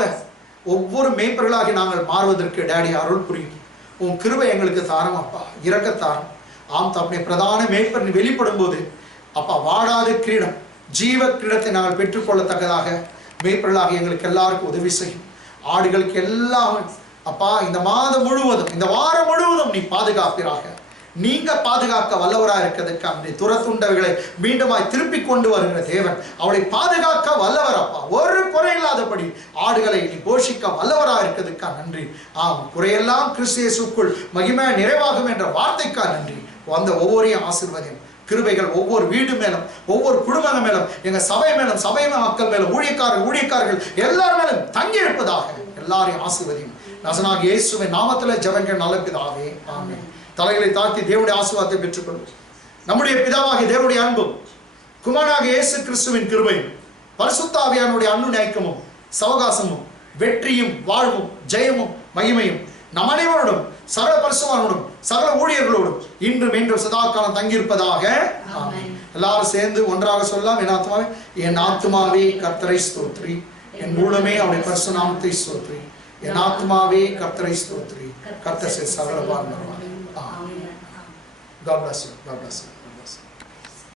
ஒவ்வொரு மேய்ப்பர்களாகி நாங்கள் மாறுவதற்கு டேடி அருள் புரியும். உன் கிருபை எங்களுக்கு தாரம் அப்பா, இரக்கத்தாரம். ஆம் தப்பனை பிரதான மேய்ப்பர் வெளிப்படும் போது அப்பா, வாடாத கிரீடம், ஜீவ கிரீடத்தை நாங்கள் பெற்றுக்கொள்ளத்தக்கதாக மேய்ப்பர்களாக எங்களுக்கு எல்லாருக்கும் உதவி செய்யும். ஆடுகளுக்கு எல்லாம் அப்பா இந்த மாதம் முழுவதும், இந்த வாரம் முழுவதும் நீ பாதுகாப்பீராக. நீங்க பாதுகாக்க வல்லவராக இருக்கிறதுக்காக நீ துரத்துண்டவைகளை மீண்டுமாய் திருப்பி கொண்டு வருகிற தேவன், அவளை பாதுகாக்க வல்லவர் அப்பா. ஒரு குறையில்லாதபடி ஆடுகளை நீ போஷிக்க வல்லவராக இருக்கிறதுக்காக நன்றி. ஆம், குறையெல்லாம் கிறிஸ்து இயேசுக்குள் மகிமை நிறைவாகும் என்ற வார்த்தைக்காக நன்றி. அந்த ஒவ்வொரு ஆசீர்வாதம் கிருபைகள் ஒவ்வொரு வீடு மேலும் ஒவ்வொரு குடும்பங்க மேலும் எங்க சபை மேலும் சபை மக்கள் மேலும் ஊழியக்காரர்கள் எல்லார் மேலும் தங்கி இருப்பதாக எல்லாரையும் ஆசீர்வதியும் நசனாகிய இயேசுவின் நாமத்தில் ஜெபங்கள் நல்ல பிதாவே ஆமென். தலைகளை தாழ்த்தி தேவனுடைய ஆசீர்வாதத்தை பெற்றுக்கொள்வோம். நம்முடைய பிதாவாகிய தேவனுடைய அன்பும் குமாரனாகிய இயேசு கிறிஸ்துவின் கிருபையும் பரிசுத்த ஆவியானவருடைய அன்பு ஐக்கியமும் சவகாசமும் வெற்றியும் வாழ்வும் ஜெயமும் மகிமையும் நம் அனைவரோடும் சகல பரிசுத்தவான்களோடும் சகல ஊழியர்களோடும் இன்றும் என்றும் சதா காலம் தங்கியிருப்பதாக ஆமென். எல்லாரும் சேர்ந்து ஒன்றாக சொல்லலாம். என் ஆத்துமாவே கர்த்தரை ஸ்தோத்திரி, என் மூலமே அவருடைய பரிசுத்த நாமத்தை ஸ்தோத்திரி. என் ஆத்துமாவே கர்த்தரை ஸ்தோத்திரி, கர்த்தர் சகல பாவம். God bless you. God bless you.